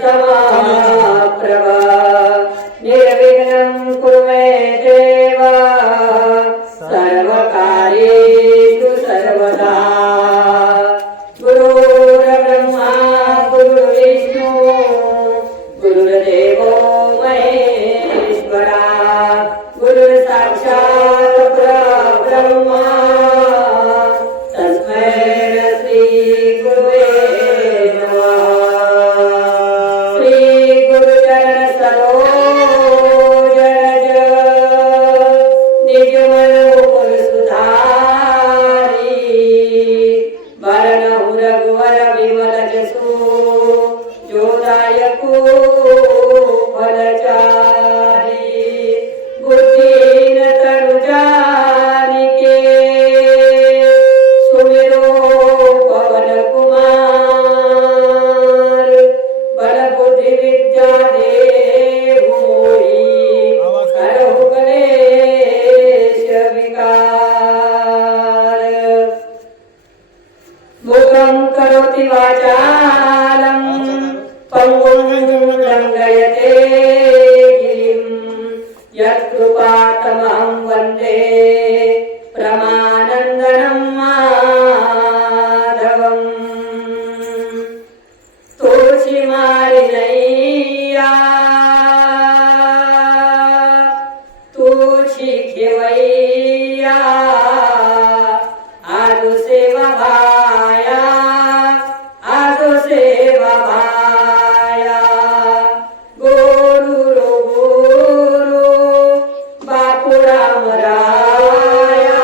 समाप्रभा निर्विघ्नं कुरु मे देव सर्वकार्येषु सर्वदा गुरुर्ब्रह्मा गुरुर्विष्णु गुरुर्देवो महेश्वरा गुरुर्साक्षात् परब्रह्मा तस्मै श्री गुरुवे करोति वाचालं पङ्गुं लङ्घयते गिरिं यत्कृपातमहं वन्दे प्रमानन्दनं माधवम् तुळशी मारिनैया तुळशी घेवैया आदु सेवा भाया आदो सेवा भाया गुरु गुरु बापू राम राया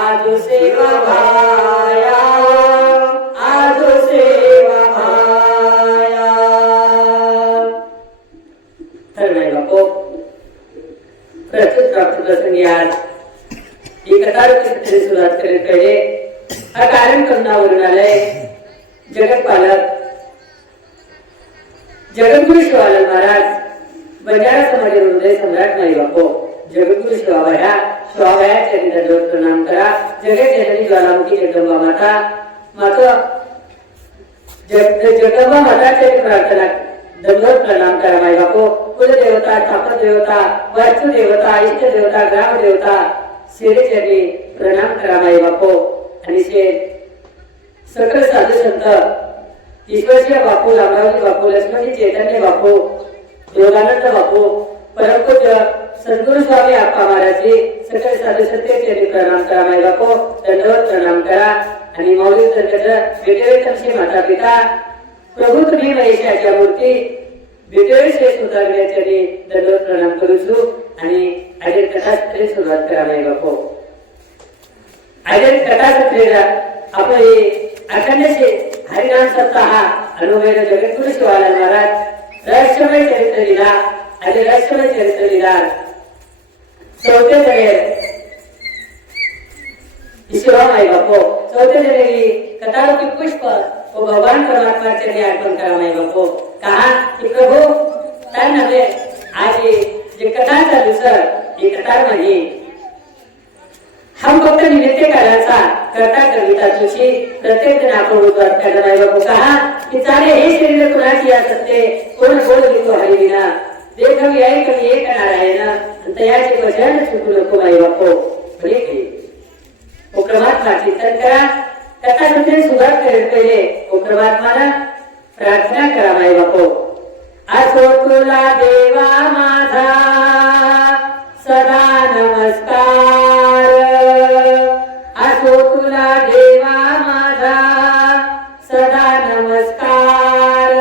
आदो सेवा भाया आदो सेवा भाया तर नाही बापू प्रस्तुत प्राप्त प्रसंगी आज ही कथा सुरुवात करीत पहिले हा कारण कमनावरून आलंय जगतपालक जगद्गुरु शिवानंद महाराज बंजारा समाज हृदय सम्राट नाही बापो जगद्गुरु शिवाबाया चरित्र दंडवत प्रणाम करा जगत जननी ज्वालामुखी जगदंबा माता जगदंबा माताची प्रार्थना दंडवत प्रणाम करा माई बापो कुलदेवता स्थापन देवता वास्तु देवता इष्ट देवता ग्राम देवता चरणी प्रणाम करा माई बापो आणि सकल साधू संत ईश्वरसिंह बापू रामरावजी बापू लक्ष्मणजी चैतन्य बापू योगानंद बापू परमपूज्य सद्गुरु स्वामी आप्पा महाराजजी सकल साधू संत चरणी प्रणाम करा माई बापू दंडवत प्रणाम करा आणि मौली संकट विजयतमशी माता पिता प्रभू तुम्ही महेशाच्या मूर्ती विजय श्री सुधारण्यासाठी दंडवत प्रणाम करू छु आणि आजच्या कथासत्रे सुरुवात करा माई बापू आजच्या कथासत्रेला आपण अखंडचे हरिनाम सप्ताह अनुभव जगद्गुरु शिवानंद महाराज रहस्यमय चरित्र लीला आणि रहस्यमय चरित्र लीला चौथे जगे शिवा माई बापू चौथे जगे कथारूपी पुष्प वो भगवान परमात्मा चरणी अर्पण करा माई बापू कहा की प्रभू काय नव्हे आज जे कथा चालू सर ही कथा म्हणजे हम फक्त निमित्त काळाचा करता कविता तुझी प्रत्येक जण आपण उद्धार करणार बापू कहा की चाले हे शरीर कुणाची असते कोण बोल घेतो हरिविना देख मी आहे कमी एक नारायण तयाचे वचन चुकू नको माई बापू बोले की ओ परमात्मा चिंतन करा कथा तुझे सुधार करेल पहिले ओ परमात्माला प्रार्थना करा माई बापू असो तुला देवा माझा सदा नमस्कार असो तुला देवा माझा सदा नमस्कार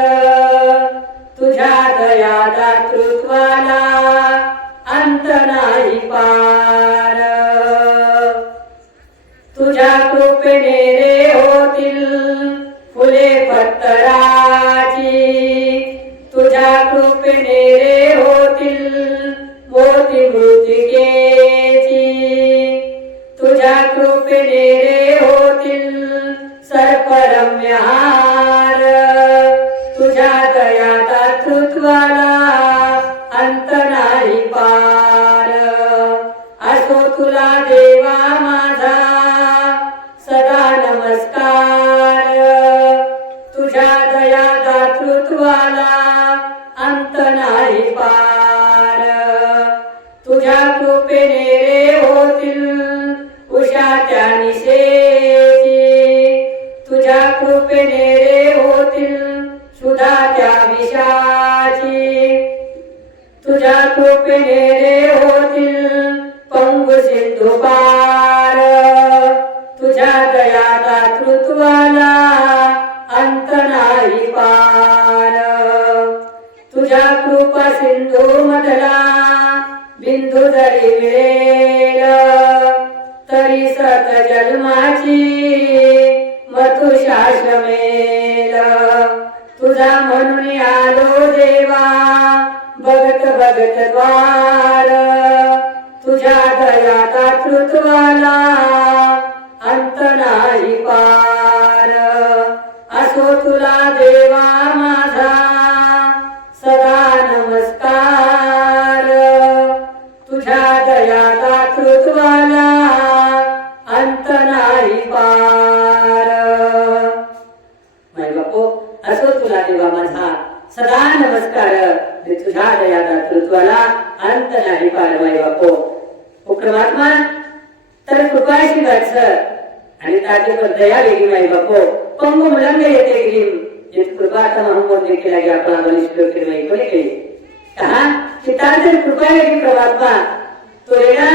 तुझ्या दया दातृत्वाला अंत नाही पार तुझ्या कृपेने रे होतील फुले पत्तराची तुझ्या कृपेने रे होतील मोती मृतिकेची तुझ्या कृपेने रे होतील सर्परम्य हार तुझ्या दया दातृत्वाला अंत नाही पार असो तुला देवा माझा सदा नमस्कार तुझ्या दया दातृत्वाला वासी मथुशाश्रमेल तुझा म्हणून आलो देवा बघत बघत द्वार तुझ्या दया दातृत्वाला अंत नाही पार असो तुला देवा माझा सदा नमस्कार तुझ्या दया दातृत्वाला अंत नाही पार माय बापू असो तुला देवा माझा सदा नमस्कार तुझ्या दया दातृत्वाला अंत नाही पार माय बापू ओ परमात्मा तर कृपाशी वाच आणि तात्या दया वेगळी माय बापू पंगु मुलंग येते गिरीम जित कृपा तम हम बोलने के लगे अपना बलिष्ठ के नहीं कोने के कहा कि तात्या कृपा वेगळी परमात्मा तो रेना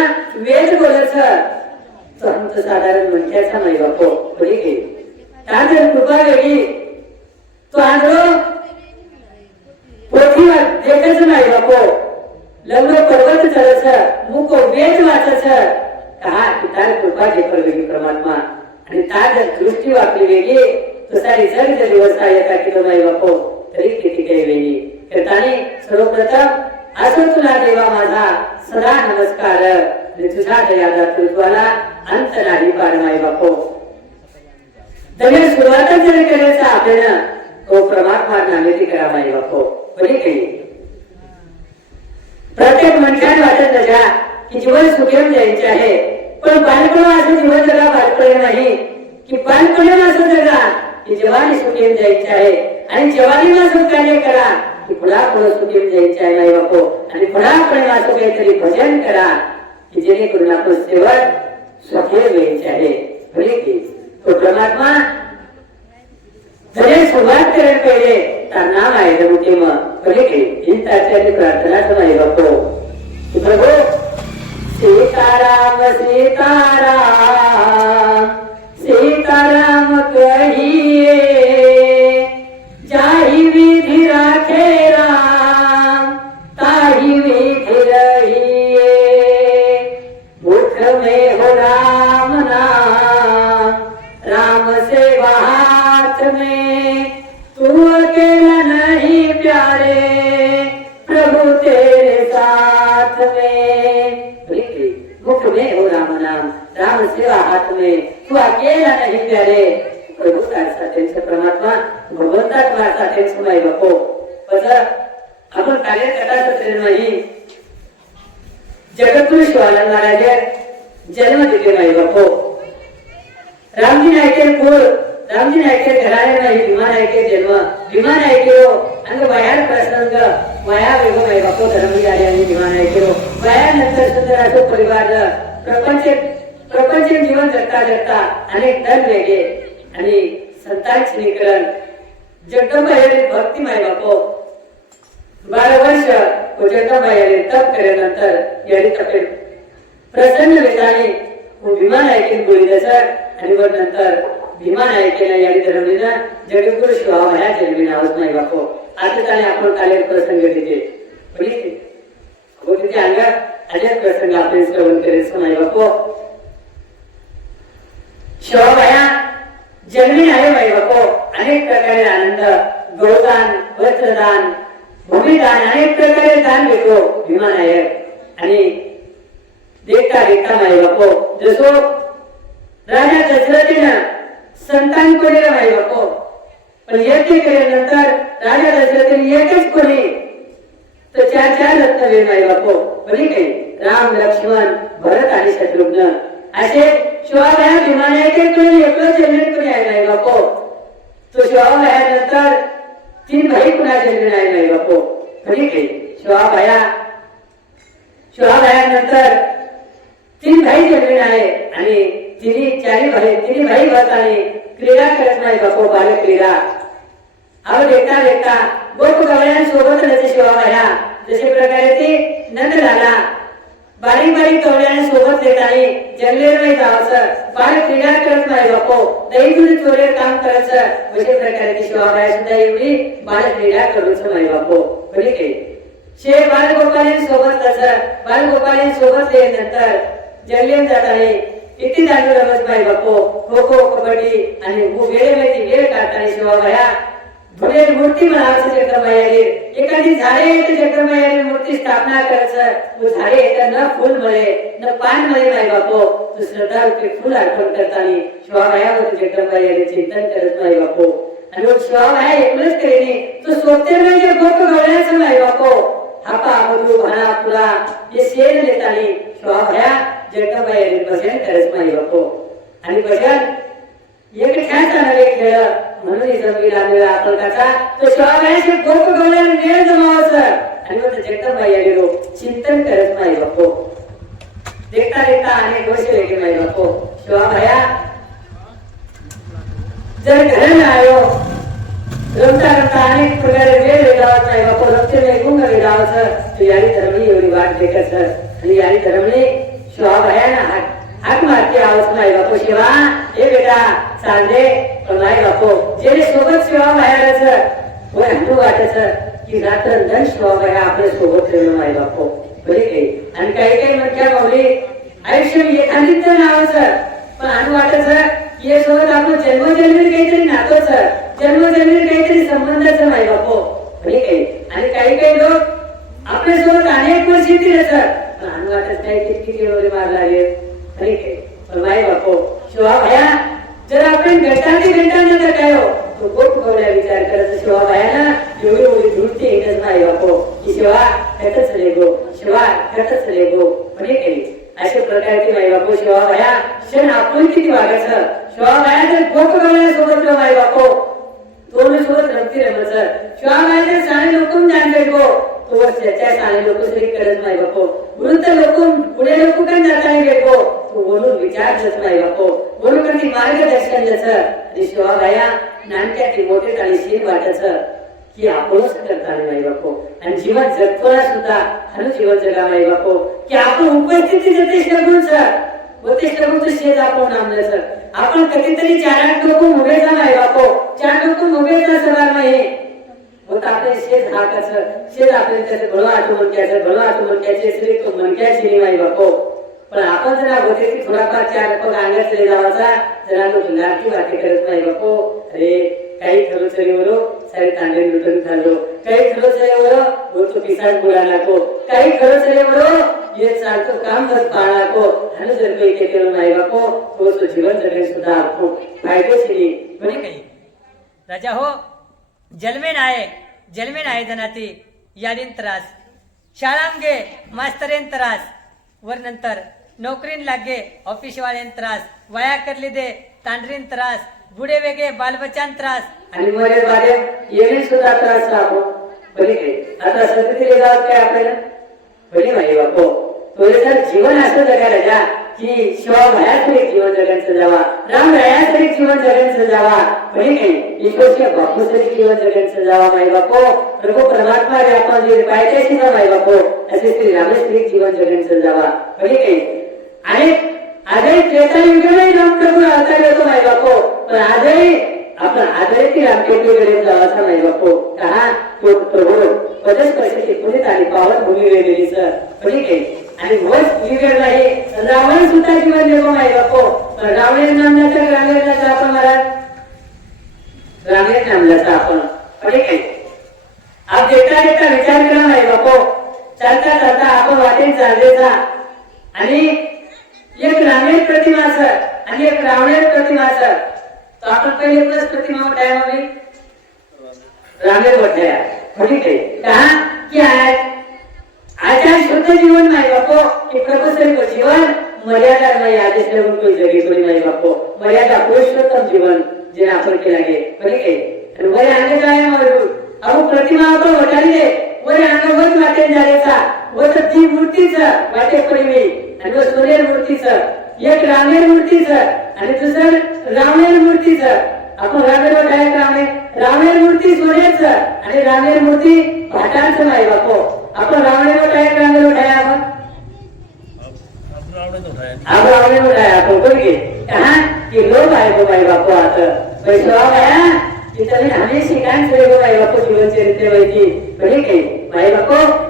वेद बोलत तो हम तो साधारण म्हणत्याचा माय बापू कोने के तात्या कृपा वेगळी तो आंधळो पृथ्वीवर देखच नाही बापू लग्न पर्वत चढच मुको वेद वाचच कहा की तार कृपा घे वेगळी परमात्मा आणि तार दृष्टी वापली वेगळी तो सारी जग जर दिवस एका किलो माई बापू तरी किती काही वेगळी करतानी सर्वप्रथम असो तुला देवा माझा सदा नमस्कार तुझ्या दया दातृत्वाला अंत नाही पार माई बापू तरी सुरुवातच जरी करायचं आपल्याला तो परमात्मा नामेती करा माई बापू बरी केली प्रत्येक मनुष्याने वाटत नका की जीवन सुखी जायचे आहे पण बालपण असं जीवन जगा बालपण नाही की बालपण असं जगा की जवानी सुखी जायचे आहे आणि जवानीला सुखाने करा की पुन्हा पुढे सुखी जायचे आहे नाही बापू आणि पुन्हा पुन्हा असं काहीतरी भजन करा की जेणेकरून आपण शेवट सुखी व्हायचे आहे बरे की तो परमात्मा जरी सुरुवात करायला पहिले तर नाम आहे मोठे मग बरे की ही त्याची प्रार्थना नाही बापू प्रभू सीताराम सीताराम सीताराम कहिए जाहि विधि राखे राम ताहि विधि रहिए मुख में हो राम नाम राम सेवा हाथ में तू अकेला नहीं प्यारे प्रभु तेरे साथ में मुख में हो राम नाम राम सेवा हाथ में तू अकेला नहीं प्यारे प्रभु त्यांचे परमात्मा भगवंतात वाचा त्यांचे माई बापू आपण कार्य करता नाही जगद्गुरु शिवानंद महाराज जन्म दिले माई बापू रामजी नायके कुळ रामजी नायके घराणे नाही भीमा नायके जन्म भीमा नायके अंग वयार प्रसंग वया वेगो माई बापू धर्मजी आले आणि भीमा नायके वया नंतर सुंदर परिवार प्रपंच जीवन जगता जगता अनेक धन वेगे आणि संतांची निकरण जगदंबा हे भक्ती माई बापू 12 वर्ष जगदंबा याने तप केल्यानंतर याने तपे प्रसन्न वेगाने भीमा नायके बोली दसर आणि वर नंतर भीमा नायकेला याने धर्मीनं जगद्गुरु शिवावा ह्या जन्मी नावच माई बापू आता त्याने आपण कार्य प्रसंग दिले बघितले तिथे अंग अनेक प्रसंग आपण श्रवण करायचं माई बापू शिवाबाया जन्मी आहे माई बापू अनेक प्रकारे आनंद गौदान वस्त्रदान भूमिदान अनेक प्रकारे दान देतो भीमा नायक आणि देखता देखता माई बापू जसो राजा दशरथीनं संतान कोणी माई बापू पण यज्ञ केल्यानंतर राजा दशरथीने एकच कोणी तर 4 रत्न माई बापू बरी काही राम लक्ष्मण भरत आणि शत्रुघ्न असे शिवाबाया भीमा नायके कोणी एकच जन्म कोणी आहे माई बापू तो शिवाबायानंतर 3 भाई पुन्हा जन्म आहे माई बापू बरी काही शिवाबायानंतर 3 भाई जन्म आहे आणि तिन्ही भाई भरताने क्रीडा करत नाही बापू बाल क्रीडा अव देखता देखता गोप गवळ्यांसोबत रचे शिवाबाया जसे प्रकारे ते नंद झाला बारीक बारीक गवळ्यांसोबत देतानी जंगलेर नाही जावसं बाल क्रीडा करत नाही बापू दही दूध चोरे काम करायचं अशा प्रकारे ती शिवाबाया सुद्धा एवढी बाल क्रीडा करूच नाही बापू बरी काही शे बालगोपालींसोबत बालगोपालींसोबत नंतर जंगलेत जातानी किती दांडू रमत माय बापो खो खो कबड्डी आणि वेळेवरती वेळ काढताना शिवाबाया धुळे मूर्ती म्हणावं जगदंबाई एखादी झाडे येते जगदंबाई मूर्ती स्थापना करायचं तू झाडे येतं न फुल मळे न पान मळे माय बापो तू श्रद्धा रूपी फुल अर्पण करताना शिवाबायावर जगदंबाई चिंतन करत माय बापो आणि मग शिवाबाया एकलंच करेनी तू स्वतः म्हणजे गोप गवळ्याचं माय बापो हापा बंधू भाना पुरा हे शेर देताना शिवाबाया जगदंबाई भजन करत माय बापो आणि भजन एक खेळता नव्हे खेळ म्हणून जमीला मिळा आपलकाचा तो शिवाबायाचे गोप गवळ्याने मेळ जमावायचं आणि मग जगदंबाई आलेलो चिंतन करत माय बापो देखता देखता अनेक वर्ष वेगळे माय बापो शिवाबाया जर घराला आयो रमता रमता अनेक प्रकारे वेळ वेगळावत माय बापो रमते वेगून वेगळावचं तो यारी धर्मणी एवढी वाट देखत आणि यारी धर्मणी शिवाबायाना हाक मारते आवाज माय बापो शिवा हे बेटा सांगे माय बापो जेणे सोबत शिवाबायाच वर हंडू वाटायचं की रात्र धन शिवाबाया आपल्या सोबत ठेवलं माय बापो बरे काही आणि काही काही म्हणत्या माऊली आयुष्य एखादीच नावाचं पण हंडू वाटायचं की हे सोबत आपण जन्मजन्मी काहीतरी नातोच जन्मजन्मी काहीतरी संबंधाचं माय बापो बरे काही आणि काही काही लोक आपल्या सोबत अनेक वर्ष येतील पण हंडू वाटत काही किती वगैरे मार लागेल बरे काही पण माय बापो शिवाबाया जर आपण घटाने तर काय हो तो गोप गवळ्या विचार करत शिवाबायाना एवढी एवढी धुळते एकच माय बापो की शिवा घटच लेगो शिवा घटच लेगो म्हणजे काही अशा प्रकारचे माय बापो शिवाबाया क्षण आपण किती वागायचं शिवाबाया जर गोप गवळ्या सोबत माय बापो दोन सोबत रमती रमत शिवाबाया जर सारे लोकून जाण भेटो तो त्याच्या सारे लोक तरी करत माय बापो वृद्ध लोकून पुढे लोक पण जाताना भेटो तो बोलून विचार जस माय बापो बोलून कधी मार्गदर्शन जस आणि शिवाबाया नानक्याची मोठे आणि शीर वाटायचं की आपणच करताना माय बापो आणि जीवन जगतोना सुद्धा हनु जीवन जगा माय बापो की आपण उपस्थिती जतेश गुणच वतेश गुणच शेज आपण नामलं सर आपण कधीतरी 4-8 लोक उभे जा माय बापो 4 लोक उभे जा सवार नाही होत आपले शेज हाकाचं शेज आपल्याला त्याचं भळवा आठवण त्याचे श्री तो मनक्याची माय बापो पण आपण जरा होते की थोडाफार 4 पग अंगात चले जावाचा जरा लोक लाठी वाटे करत माय बापो अरे काही खरो चरीवरो सारे तांडे लुटून खाल्लो काही खरो चरीवरो वो तो पिसाच बुडा नाको काही खरो चरीवरो ये चालतो काम कर पाळा को हनु जर काही केले माय बापो तो जीवन जगणे सुद्धा आपको फायदेशीर म्हणे काही राजा हो जन्मेन आहे जनाती यादीन त्रास शाळाम गे मास्तरेन त्रास वर नंतर नोकरीन लागे ऑफिस वालेन त्रास वया करली दे तांडरीन त्रास बुडे वेगे बालबच्चान त्रास आणि मरे बारे येणे सुद्धा त्रास आपण बरे काही आता सत्तेले जात काय आपल्याला बरे माई बापो तो जर जीवन असं जगायला जा की शिवाबायातरी जीवन जगायचं जावा राम रायातरी जीवन जगायचं जावा बरे काही ईश्वरच्या बापूतरी जीवन जगायचं जावा माई बापो प्रभू परमात्मा रे आपण जे पाहिजे ना माई बापो असे श्री रामेश्वरी जीवन जगायचं जावा बरे काही आणि आजही त्रेतायुगेमध्ये रामप्रभू अवतार होतो माई बापो पण आजही आपण आजही रामटेकडे जावाचा माई बापो का तो प्रभू पदच परिस्थिती पुढे आली पावन भूमी वेगळी सर बरे काही आणि वस बिघडला हे रावण सुद्धा जीवन देतो माई बापो रावण नामल्याचा ग्रामीणाचा आपण मला ग्रामीण नामल्याचा आपण बरे काही आप देखता देखता विचार करा माई बापो चालता चालता आपण वाटेत चाललेचा आणि एक ग्रामीण प्रतिमा सर आणि एक रावण प्रतिमा सर तो आपण पहिले प्लस प्रतिमा उठाया मम्मी रावण उठाया बरे काही कहा की आचार शुद्ध जीवन माई बापो की प्रभुसरी को जीवन मर्यादा नाही आदेश लागून कोई जगी कोणी नाही बापो मर्यादा पुरुषोत्तम जीवन जे आपण केला गे बरे काही आणि वरे अंग जाय मरू अहो प्रतिमा आपण वटाली दे वरे अंग वर वाटे जायचा व तर ती मूर्तीच वाटे परिमी आणि व सोनेर मूर्तीच एक रामेर मूर्तीच आणि दुसरं रावणेर मूर्तीच आपण रामेर काय रामे रामेर मूर्ती सोनेरच आणि रामेर मूर्ती भाटांचं माई बापो आपण रावणेर काय रामेर उठाया आप रावणेर उठाया आपण कोण की कहा की लोक आहे गो माई बापो आता पैसा आया की तुम्ही हमें शिकायचं गो माई बापो जीवन चरित्र वैती बरे काही माई बापो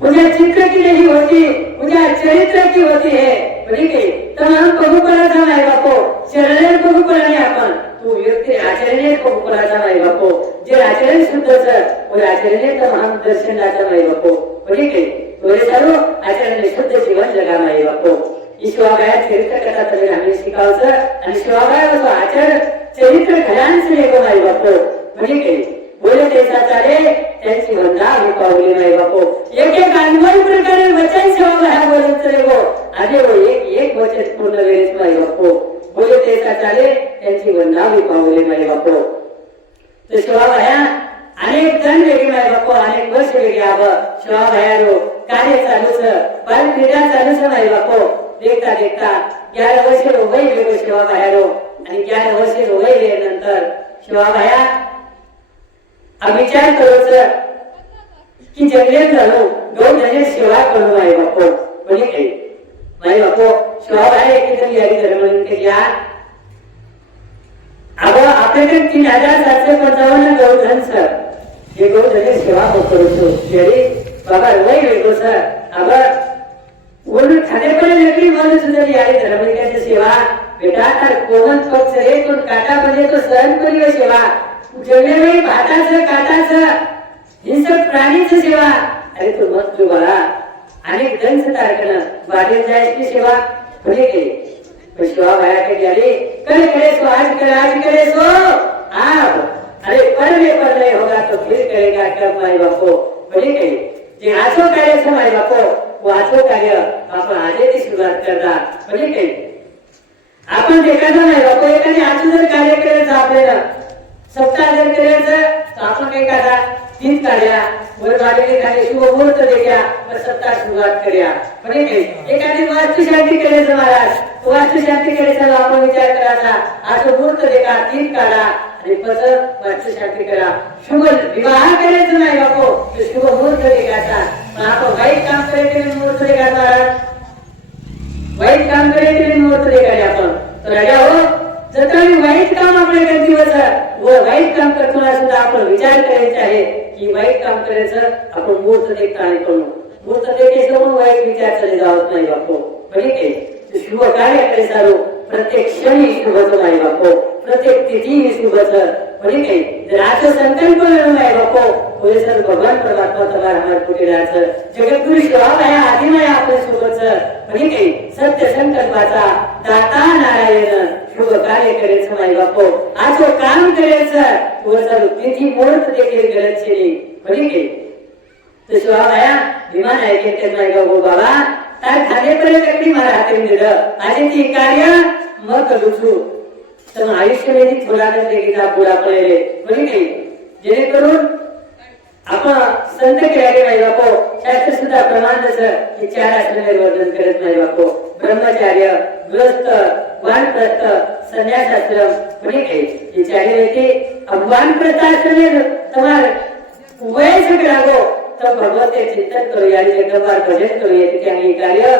मुझे चित्र की नहीं होती मुझे चरित्र की होती है ठीक आहे तर म्हणून पगुपणाचा नाही बापो शरणे पगुपणाने आपण तू व्यक्ती आचरणे पगुपणाचा नाही बापो जे आचरण शुद्धच व आचरणे तर महान दर्शनाचा नाही बापो ठीक आहे तो सर्व आचरणे शुद्ध जीवन जगा नाही बापो ईश्वराया चरित्र कथा तरी आम्ही शिकावचं आणि शिवाबाया आचार चरित्र घरांचे एक नाही बापो ठीक आहे बोले तेचा चाले त्यांची वंदा आम्ही पावली नाही बापो एक एक अनुभव प्रकारे वचन शिवाबाया बोलत रे गो आधी वो एक वचन पूर्ण वेळेस नाही बापो बोले तेचा चाले त्यांची वंदा आम्ही पावली नाही बापो तर शिवाबाया अनेक जण वेगळी नाही बापो अनेक वर्ष वेगळी आबं शिवाबाया रो कार्य चालूच पण क्रीडा चालूच नाही बापो देखता देखता 11 वर्ष वय वेगळं शिवाबाया रो आणि 11 वर्ष वय नंतर शिवाबाया विचार करूच की जंगलेत झालो गौधने सेवा करू माई बापो म्हणजे काही माई बापो शिवाबाया एकेतरी यारी धर्म केल्या अब आपल्याकडे 3755 गौधन सर हे गौधने सेवा करू जरी बाबा वय वेगळं सर अब वरून खाण्यापर्यंत वेगळी माणूस सुद्धा यारी धर्म सेवा बेटा तर कोण पक्ष रे कोण काटा म्हणजे तो सहन करूया सेवा जगण्यावेळी भाताचं काटाचं हिंसक प्राणीचं सेवा अरे तू मत जो बघा अनेक दंश तारखनं बाहेर जायची सेवा पुढे केली शिवा बायाकडे गेली करे सो आज करे सो आप अरे परले परले होगा तो फिर करेगा कब माई बापो पुढे केली जे आचो कार्याचं माई बापो वो आचो कार्य आपण आजही सुरुवात करता पुढे केली आपण देखायचं नाही बापो एखादी आचो जर कार्य करायचं आपल्याला सप्ताह जर करायचं तर आपण काय करा 3 कार्या वर बाजूने खाली शुभ मुहूर्त देखा व सप्ताह सुरुवात करूया म्हणजे एखादी वास्तुशांती करायचं महाराज वास्तुशांती करायचा आपण विचार करायचा आज मुहूर्त देखा 3 काढा आणि पसं वास्तुशांती करा शुभ विवाह करायचं नाही बापो तर शुभ मुहूर्त देखायचा पण आपण वाईट काम करायचं मुहूर्त देखा महाराज वाईट काम करायचं मुहूर्त देखायचे आपण तर राजा हो जर काही वाईट काम आपल्याकडे दिवस व वाईट काम करताना सुद्धा आपण विचार करायचा आहे की वाईट काम करायचं आपण मुहूर्त देखता नाही करू मुहूर्त देखे पण वाईट विचार चले जावत नाही बापो ठीक आहे शुभ कार्य करे सारो प्रत्येक क्षणी शुभच नाही बापो प्रत्येक तिथी शुभच ठीक आहे जर आजचं संकल्प नाही बापो होय सर भगवान परमात्मा तुम्हाला हमार कुठे राहायचं जगद्गुरु शिवाबाया आदिमाया आपल्या सोबतच ठीक आहे सत्य संकल्पाचा दाता नारायण शुभ कार्य करायचं नाही बापो आज काम करायचं व सर तिथी मुहूर्त देखील गरज नाही ठीक आहे तर शिवाबाया विमान ऐकत नाही बाबा तार खाण्यापर्यंत अगदी मला हातून दिलं आणि ती कार्य मग करूचू तर आयुष्यामध्ये थोडा देखील पुरा पडलेले म्हणजे काही जेणेकरून आपण संत केले नाही बापो शास्त्र सुद्धा प्रमाण जसं की 4 आश्रम वर्णन करत नाही बापो ब्रह्मचार्य गृहस्थ वानप्रस्थ संन्यासाश्रम म्हणजे काही ही 4 व्यक्ती वानप्रस्थ आश्रम तुम्हाला वय सगळं तर भगवते चिंतन करूया आणि जगभर भजन करूया तिथे आम्ही कार्य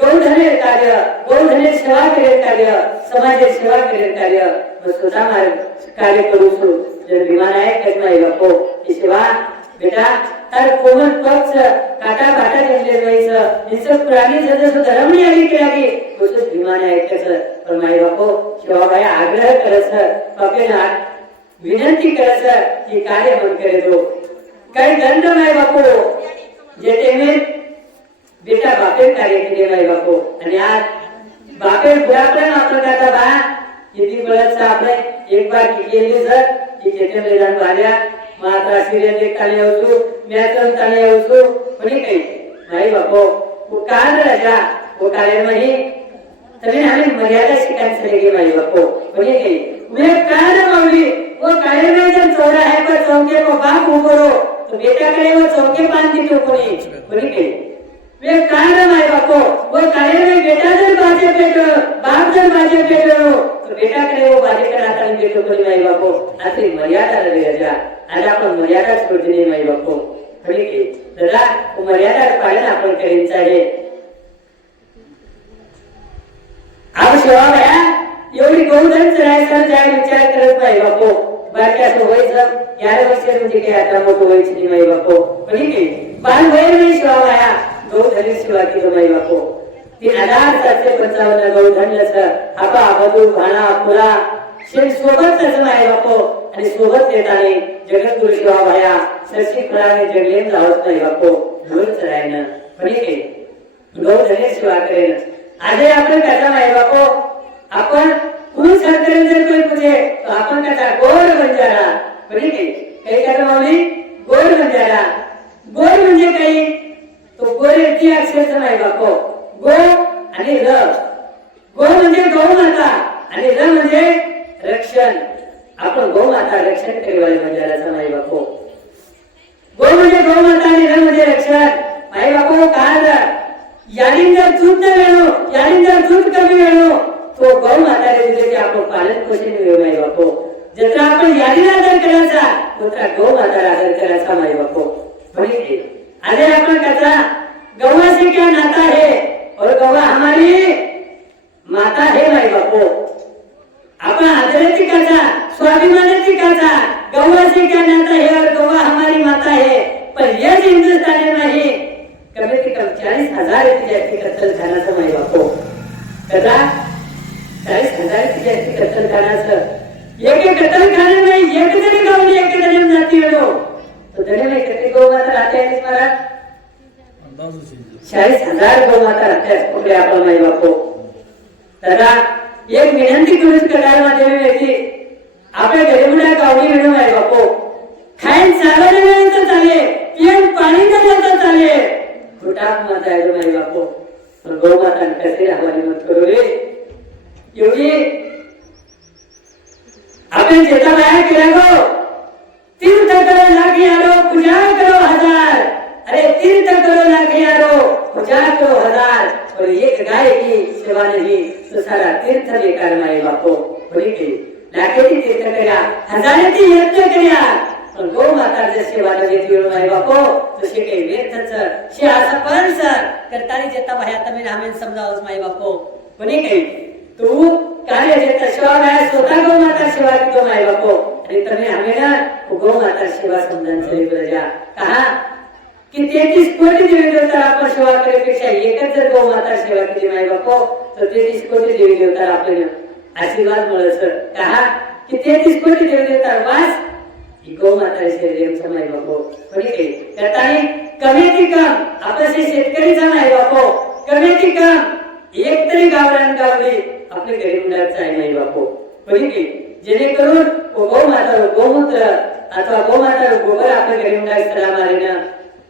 गौधने कार्य गौधने सेवा करेल कार्य समाजाची सेवा करेल कार्य व स्वतः कार्य करू जर विमान आहे त्यात नाही बापो ही सेवा बेटा तर कोमल पक्ष काटा बाटा जमले व्हायचं हिंसक प्राणी जसं धर्म यावी केला की तसंच विमान आहे त्याचं पण माई बापो शिवाबाई आग्रह करायचं बापेना विनंती करायचं की कार्य बंद करेतो काही दंड नाही बापो जे तेने बेटा बापेर कार्य केले नाही बापो आणि आज बापेर बुढापण आपण करता बा किती बळच आपले एक बार केली सर की केते मैदान भाड्या मात्रा सिरियल देखताने होतो मॅच ताने होतो पण काही नाही बापो वो काल राजा वो कार्य नाही तभी हमें मर्यादा शिकायचं चलेगी भाई बापो पण काही मैं कार्य मावली वो कार्य में जब चौरा है पर चौके को बाप ऊपरो तो बेटा करे वो चौके बांध दी तो कोणी बोली काही वे कार्य माय बापो वो कार्य में बेटा जर बाजे पेटो बाप जर बाजे पेटो तो बेटा करे वो बाजे कराता नहीं बेटो कोणी माय बापो आती मर्यादा रहे जा आज आपण मर्यादा सोडली माय बापो बोली काही दादा वो मर्यादा पालन आपण करायचं आहे अब शिवाबाया एवढी गौधन चढायचं ज्या विचार करत नाही बापो बारक्या व्हायचं 11 वर्ष म्हणजे काय आता मोठं व्हायचं नाही माई बापो पण काही बाल वैर नाही शिवाबाया गौधनी सेवा केली माई बापो 3755 गौधन आपा बदू भाणा पुरा शेण सोबतच माय बापो आणि सोबत येताने जगद्गुरु शिवाभाया सरशी फळाने जगलेन लावत नाही बापो धुळच राहिनं पण हे गौधने सेवा करेन आज आपण कसा माय बापो आपण कुणी सरकरेन जर कोणी पूछे तो आपण कसा गोड बंजारा म्हणजे काही कसा माऊली गोड बंजारा गोड म्हणजे काही तो गोरे ती अक्षरच नाही बापो गो आणि र गो म्हणजे गौमाता आणि र म्हणजे रक्षण आपण गौमाता रक्षण करेवाले बंजाराचा माई बापो गो म्हणजे गौमाता आणि र म्हणजे रक्षण माई बापो काय याडीन जर दूध न वेणो याडीन जर दूध कमी वेणो तो गौमाता रे दिले की आपण पालन पोषण वेळ माई बापो जत्रा आपण याडीला आदर करायचा उतरा गौमाता आदर करायचा माई बापो म्हणजे आज आपण कसा गौवा से क्या नाता है और गौवा हमारी माता है माई बापो आपण आदराची कसा स्वाभिमानाची कसा गौवा से क्या नाता है और गौवा हमारी माता है पर यह हिंदुस्तान नहीं कमी से कम 40,000 जास्ती कत्तलखाना माई बापो कदा 40,000 जास्ती कत्तलखाना एक कत्तलखाने में एक जरी गावली एक जरी जाती हो तो धने में कितनी गौ माता रहते हैं महाराज 40,000 गौ माता रहते हैं पुढे आपण माई बापो दादा एक विनंती करून कडाल माध्यमे व्यक्ती आपल्या गरीबुड्या गावडी मिळून माई बापो खायन चालवणे वेळ तर चाले पियन पाणी तर चाले कुटाप माता आहे माई बापो पण गौ माता कसे राहवानी मत करू रे एवढी आपण जेता बाहेर केला गो तीर्थ करो लाख यारो पूजा करो हजार अरे तीर्थ करो लाख यारो पूजा करो हजार और एक गाय की सेवा नहीं तो सारा तीर्थ बेकार माई बापो बोली की लाखेची तीर्थ करा हजाराची यज्ञ करा पण गौ माता जर सेवा न घेतली माई बापो तसे काही व्यर्थच शे असं पण सर करतानी जेता बाहेर तुम्ही रामेन समजावच माई बापो कोणी काही तू कार्य जेता सेवा आहे स्वतः गौ माता सेवा की माई बापो आणि तुम्ही आम्हाला गौ माता सेवा समजून चली प्रजा कहा कि 33 कोटी देवी देवता आपण सेवा करण्यापेक्षा एकच जर गौ माता सेवा केली माई बापो तर 33 कोटी देवी देवता आपल्याला आशीर्वाद मिळत कहा कि 33 कोटी देवी देवता वास ही गौ माता शरीर माई बापो कोणी काही करतानी कमी ती कम आपले शेतकरीचा माई बापो कमी ती कम एक तरी गावरान गावली आपले गरीबुडाचा आहे माई बापो कोणी काही जेणेकरून गौ माता गोमूत्र अथवा गौ माता गोबर आपल्या गरीबुडाला मारेन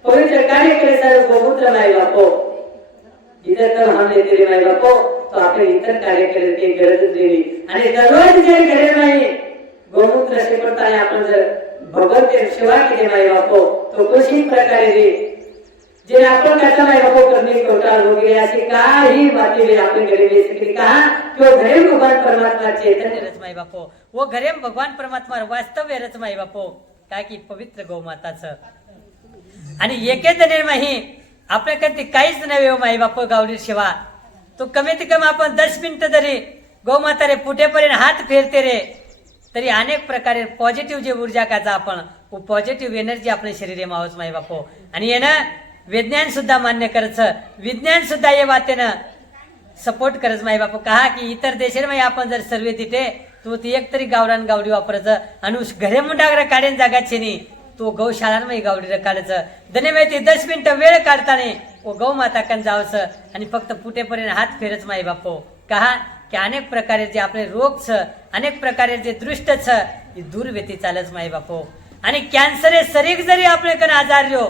पवित्र कार्य करे सारे गोमूत्र माई बापो इधर तर हमने तेरे माई बापो तो आपण इतर कार्य केले ते गरज देवी आणि दररोज जर घरे नाही गोमूत्र से पडताना आपण जर भगवंत सेवा केली माई बापो तो कशी प्रकारे दे जे आपण कसा माई बापो करणे कोटाल हो गए असे काही बातें आपले घरे में सकली कहा कि घरे भगवान परमात्मा चैतन्य रच माई बापो वो घरे भगवान परमात्मा वास्तव्य रच माई बापो काय की पवित्र गौ माताचं आणि एकेच निर्माही आपल्याकडे काहीच नव्हे माई बापू गावडी सेवा तो कमीत कमी आपण 10 मिनिटं जरी गौमाता रे पुटेपर्यंत हात फेरते रे तरी अनेक प्रकारे पॉझिटिव्ह जे ऊर्जा काचा आपण पॉझिटिव्ह एनर्जी आपल्या शरीरे मावच माई बापू आणि येणं विज्ञान सुद्धा मान्य करच विज्ञान सुद्धा ये वातेनं सपोर्ट करच माई बापू कहा की इतर देशांमध्ये आपण जर सर्वे तिथे तो ती एक तरी गावरान गावडी वापरायचं आणि घरे मुंडागरा काढेन जागाचे नाही तो गौशाळांमध्ये गावडी काढायचं दने माहिती 10 मिनिटं वेळ काढताने ओ गौ माता कन जावचं आणि फक्त पुटेपर्यंत हात फेरच माई बापो कहा की अनेक प्रकारे जे आपले रोग छ अनेक प्रकारे जे दृष्ट छ दूर व्यती चालच माई बापो आणि कॅन्सर शरीर जरी आपले कन आजार रो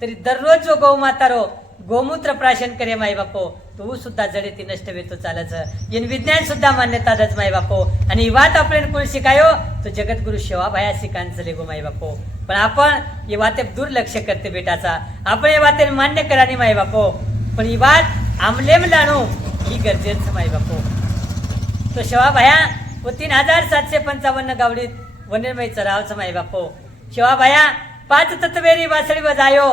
तरी दररोज जो गौ माता रो गोमूत्र प्राशन करे माई बापो तो सुद्धा जडे ती नष्ट वेतो चालच इन विज्ञान सुद्धा मान्यता दच माई बापो आणि वात आपल्याला कोण शिकायो तो जगद्गुरु शिवाभाया शिकांचले गो माई बापो पण आपण ये वाते दुर्लक्ष करते बेटाचा आपण ये वाते मान्य करानी माई बापो पण ही बात आमलेम लाणू ही गरजेचं माई बापो तो शिवाभाया व 3755 गावडीत वनेरमय चरावचं माई बापो शिवाभाया 5 तत्वेरी वासळी वजायो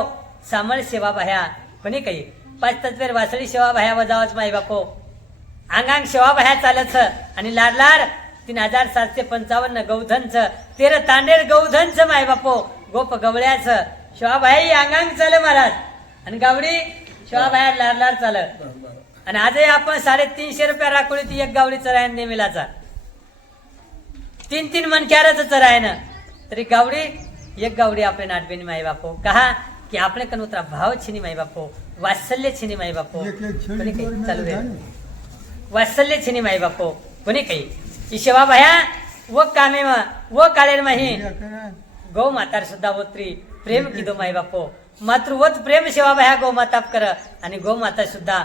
सामळ शिवाभाया कोणी काही 5 तत्वेर वासळी शिवाभाया वजावच माई बापो अंगांग शिवाभाया चालच आणि लाडलाड 3755 गौधनच 13 तांडेर गौधनच माय बापो गोप गवळ्याच शिवाभाई अंगांग चाल महाराज आणि गावडी शिवाभाया लाडलाड चाल आणि आजही आपण 350 रुपया राखोळी ती एक गावडी चरायन नेमिलाचा 3 मनक्यारच चरायन तरी गावडी एक गावडी आपले नाटबेनी माई बापो कहा की आपले कन उतरा भाव छिनी माई बापो वात्सल्य छिनी माई बापो कोणी काही चालू रे वात्सल्य छिनी माई बापो कोणी काही ईशवा भया वो कामे वो काळेर माही गौ मातार सुद्धा ओत्री प्रेम किदो माई बापो मातृवत प्रेम सेवा भया गौ माता कर आणि गौ माता सुद्धा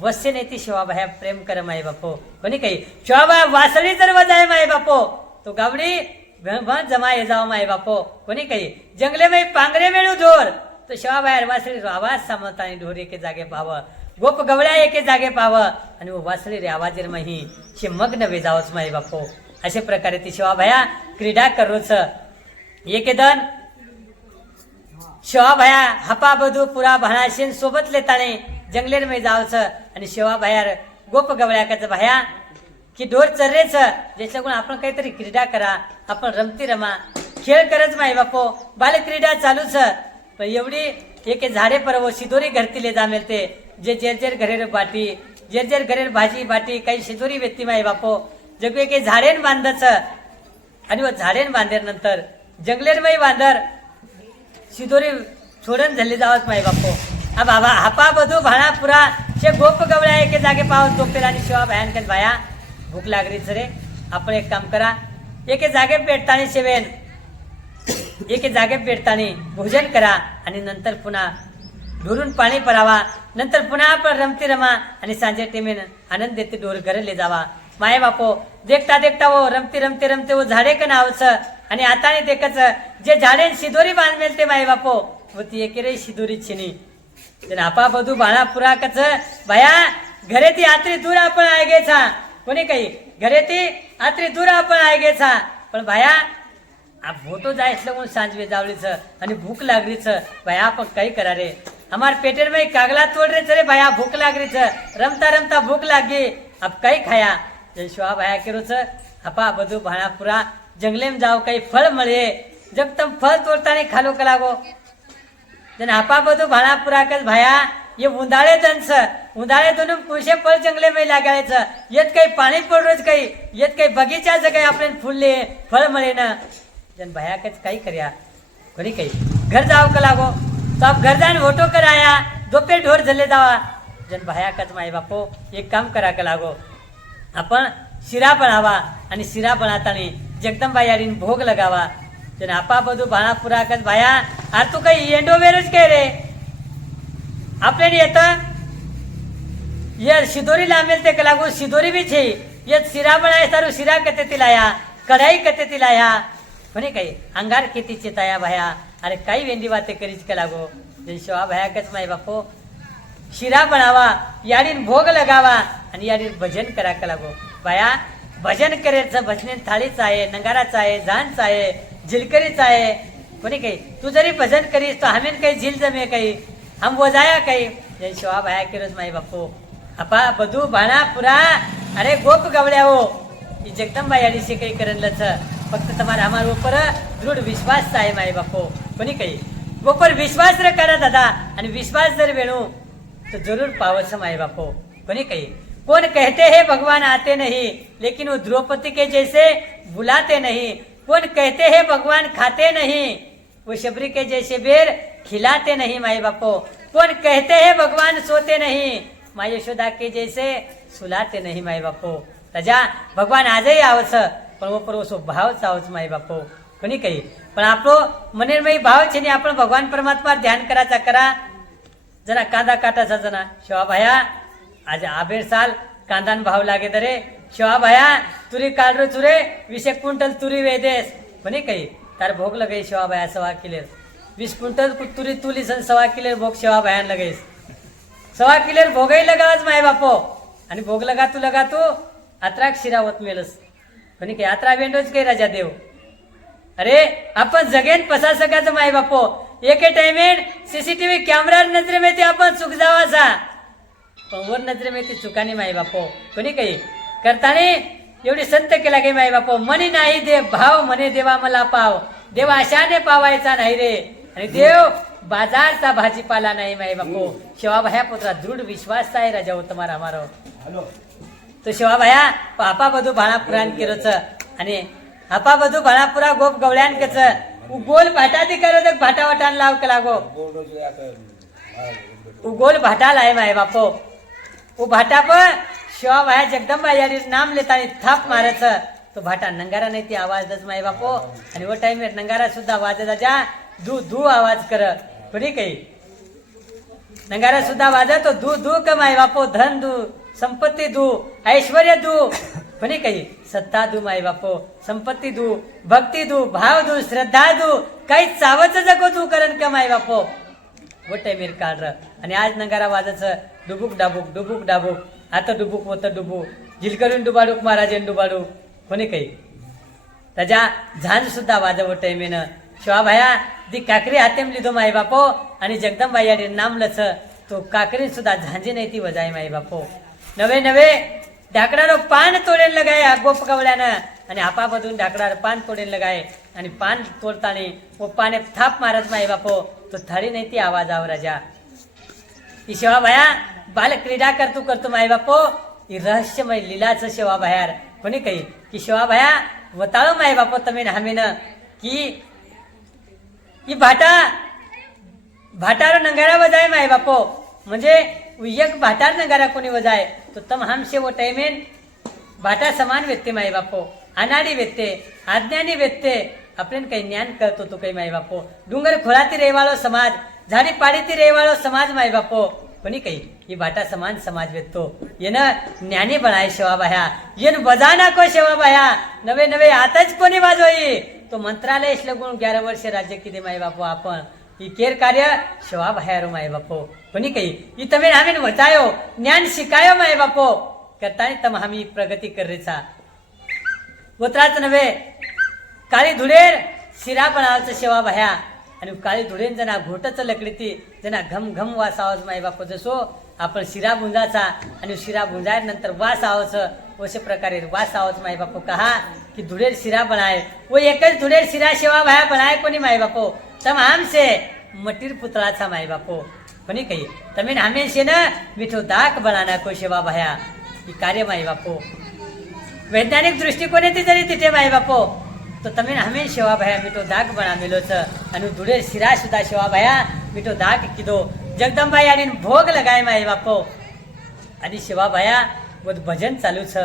वस्य नेती सेवा भया प्रेम कर माई बापो कोणी काही सेवा भया वासळी जर वजाय माई बापो तो गावडी जमा ये जाओ माई बापो कोणी काही जंगले में पांगरे मेळू ढोर तो सेवा बाहेर वासळी आवाज सामता आणि ढोर एके जागे पाव गोप गवळ्या एके जागे पाव आणि वो वासळी रे आवाजेर माही शे मग्न वेजावच माई बापो अशा प्रकारे ती सेवा भया क्रीडा करोच एकेदन शेवा भया हपा बधू पुरा भाणाशेन सोबत लेताणे जंगलेर में जावच आणि शेवा भयार गोप गवळ्याकच भया की ढोर चर्रेच ज्याच्याकडून आपण काहीतरी क्रीडा करा आपण रमती रमा खेळ करच माई बापो बाल क्रीडा चालूच पण एवढी एके झाडे परव शिदोरी घरतीले जा मिळते जे जेर घरेर बाटी जेर घरेर भाजी बाटी काही शिदोरी व्यक्ती माई बापो जग एके झाडेन बांधच आणि व झाडेन बांधेर नंतर जंगलेर माई बांधर शिदोरी सोडून झाली जावत माई बापो हा बाबा हापा बधू भाणा पुरा शे गोप गवळ्या एके जागे पाहून झोपेला आणि शिवा भयानकन भाया भूक लागलीच रे आपण एक काम करा एके जागे पेटतानी शेवेन एके जागे पेटतानी भोजन करा आणि नंतर पुन्हा ढोरून पाणी परावा नंतर पुन्हा आपण रमती रमा आणि सांजे टेमेन आनंद देते ढोर घरले जावा माये बापो देखता देखता वो रमती रमते रमते वो झाडे कन आवच आणि आता देखच जे झाडे शिदोरी बांध मेलते माये बापो व ती एकेरे शिदोरी छिनी आपा बधू बाणा पुरा कच भया घरे ती आत्री दूर आपण आय गे छा कोणी काही घरे ती आत्री दूर आपण आय गे छा पण भया आप भोटो जाय म्हणून सांजवे जावलीच आणि भूक लागलीच भया आपण काही करा रे हमार पेटेर में कागला तोड़ रे चले भया भूक लागलीच रमता रमता भूक लागी अब काही खाया जन शिवा भया केरोच हपा बधू भाणा पुरा जंगले में जाओ काही फळ मळे जब तम फळ तोड़तानी खालो कलागो जन हपा बधू भाणा पुरा कस भया ये उंदाळे दंस उंदाळे दोन कुशे फळ जंगले में लागायच येत काही पाणी पडरोच काही येत काही बगीचा काही आपण फुलले फळ मळे ना जन भया कच काही कर्या कोणी काही घर जाओ कलागो तो आप घर जान वोटो कराया दोपे ढोर झले जावा जन भया कच माई बापो एक काम करा कलागो आपण शिरा बनावा आणि शिरा बनातानी जगदंबा याडीन भोग लगावा जन आपा बधू भाणा पुरा कच भया आर तू काही येंडो वेरच काय रे आपल्याने येतं ये शिदोरी लामेल ते कलागो शिदोरी भी छे ये शिरा बनाय सारू शिरा कते तिलाया कढ़ाई कते तिलाया म्हणे काही अंगार किती चिताया भया अरे काही वेंडी वाते करीच कलागो जन शिवा भया कच माई बापो शिरा बनावा याडीन भोग लगावा आणि याडीन भजन करा कलागो भया भजन करेचं भजने थाळीच आहे नंगाराच आहे झांच आहे झिलकरीच आहे कोणी काही तू जरी भजन करीस तो हमें काही झील जमे काही हम वजाया काही जन शिवा भया केरोज माई बापो अपा बधू भाणा पुरा अरे गोप गवळ्या हो जगदंबा याडीशी काही करणलच फक्त तुम्हारा हमारे ऊपर दृढ़ विश्वास आहे माई बापो कोणी काही ऊपर विश्वास रे करा दादा आणि विश्वास जर वेणू तो जरूर पावस माई बापो कोणी काही कौन कहते हैं भगवान आते नहीं लेकिन वो द्रौपदी के जैसे बुलाते नहीं कौन कहते हैं भगवान खाते नहीं वो शबरी के जैसे बेर खिलाते नहीं माई बापो कौन कहते हैं भगवान सोते नहीं माई यशोदा के जैसे सुलाते नहीं माई बापो तजा भगवान आजही आवच पण वो ओसो भाव चावच माई बापो कोणी काही पण आपलो मनेरमयी भाव छे आपण भगवान परमात्मा ध्यान कराचा करा जना कांदा काटाचा जना शिवा भया आज आबेर साल कांदान भाव लागे दरे शिवा भया तुरी काढरो चुरे 20 क्विंटल तुरी वेदेस म्हणे काही तार भोग लगाई शिवा भया 1.25 किलो 20 क्विंटल तुरी तुली सन 1.25 किलो भोग शिवा भयान लगाईस 1.25 किलो भोगही लगावच माय बापो आणि भोग लगा तू अत्राक शिरावत मेलस म्हणे काही यात्रा वेंडोच काही राजा देव अरे आपण जगेन पसा सकाच माय बापो एके टाइमेन सीसीटीव्ही कॅमेरा नजरे में ते आपण चुक जावासा पण वर नजरे में ती चुकानी माय बापो कोणी काही करताने एवढी संत केला गे माय बापो मनी नाही देव भाव मने देवा मला पाव देव आशाने पावायचा नाही रे आणि देव बाजारचा भाजीपाला नाही माई बापो शिवाभाया पुत्रा दृढ विश्वास आहे राजा हो તમારા અમારો તો शिवाभाया पापा બધું ભાણાપુરાન કર્યો છે અને આપા બધું ભાણાપુરા ગોપ ગવળ્યાન કે છે ઉગોલ ભાટાથી કર્યો તો ભાટા વટાન લાવ કે લાગો ઉગોલ ભાટા લાય માય બાપો उ भाटा पर शिवाभाया जगदंबा यारी नाम लेता थाप मारे છે तो भाटा नंगारा नाही ती आवाज दस माय बापो आणि वो टाइम नंगारा सुद्धा वाजत जा धू धू आवाज कर बरी काही नंगारा सुद्धा वाजत तो धू धू कमाय बापो धन दू संपत्ती दू ऐश्वर्य दू बरी काही सत्ता दू माय बापो संपत्ती दू भक्ती दू भाव दू श्रद्धा दू काही चावच जगो दू करण कमाय बापो वो टाइम काढ आणि आज नंगारा वाजत डुबुक डाबुक आता डुबुक होतं डुबू झिलकरून डुबाडूक महाराजेन डुबाडूक कोणी काही त्याच्या झांज सुद्धा वाजव टाइमेनं शिवाभाया दी काकरी हातेम लिधो माय बापो आणि जगदंबा याडी नाम लच तो काकरी सुद्धा झांजी नाही ती वजाय माय बापो नवे नवे ढाकडारो पान तोडेन लगाय गोप कवल्यानं आणि आपा बधून ढाकडार पान तोडेन लगाय आणि पान तोडतानी वो पाने थाप मारत माय बापो तो थाळी नाही ती आवाज आव राजा ही शिवाभाया बाल क्रीडा करतो माय बापो ही रहस्यमय लीलाच शिवाभायार कोणी काही की शिवाभाया वताळो माय बापो तमेन हमेन की भाटार नंगारा वजाय माय बापो म्हणजे एक भाटार नंगारा कोणी वजाय तो तम हमसे वो टाइमेन भाटा समान व्यक्ती माय बापो अनाडी व्यक्ते अज्ञानी व्यक्ते आपण काही ज्ञान करतो तो काही माय बापो डुंगर खोळाती रेवाळो समाज झाडी पाडीती रेवाळो समाज माय बापो कोणी काही ही भाटा समान समाज व्यक्तो येन ज्ञानी बनाय शिवाभाया येन बजाना को शिवाभाया नवे नवे आताच कोणी वाजोई तो मंत्रालय लगून 11 वर्ष राज्य किती माय बापो आपण ही केर कार्य शिवाभाया रो माय बापो कोणी काही ही तमे आम्ही वचायो ज्ञान शिकायो माय बापो करतानी तम आम्ही प्रगती करेचा वत्राच नवे काळी धुळेर शिरा बनावचं शिवाभाया आणि काळी धुळेन जना घोटच लकडीती जना घम घम वास आवाज माय बापो जसो आपण शिरा बुंजाचा आणि शिरा बुंजाय नंतर वास आवाज अशा प्रकारे वास आवाज माय बापो कहा की धुळेर शिरा बनाय वो एकच धुळेर शिरा शिवाभाया बनाय कोणी माय बापो तम हमसे मटीर पुतळाचा माय बापो कोणी काही तमेन हमेशे न मिठो दाक बनाना को शिवाभाया ही कार्य माय बापो वैज्ञानिक दृष्टिकोन येते जरी तिथे माय बापो तो तमेन हमें शिवाभाया मिठो दाग बना मिलो छ आणि धुळेर शिरा सुद्धा शिवाभाया मिठो दाग किदो जगदंबा यानी भोग लगाय माय बापो आणि शिवाभाया वो भजन चालू छ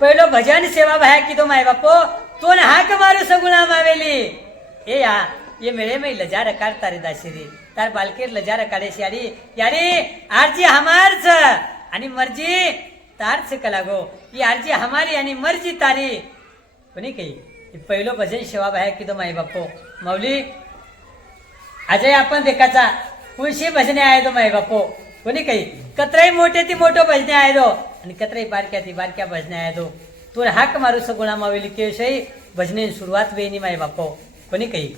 पहिलो भजन शिवाभाया किदो माय बापो तो न हाक मारू सगुणा मावेली ए या ये मेळे में लजा रकार तारे दाशिरी तार बालकेर लजा रकाडे यारी यारी आरजी हमार छ आणि मर्जी तार से कलागो ही आरजी हमारी आणि मर्जी तारी कोणी काही पहिलो भजन शिवाभाया किदो माय बापो माऊली अजय आपण देखाचा कुणशी भजने आहे दो माय बापो कोणी काही कतराई मोठे ती मोठो भजने आहे दो आणि कतराई बारक्या ती बारक्या भजने आहे दो तू हाक मारू सगुणा माऊली केशई भजने सुरुवात वेणी माय बापो कोणी काही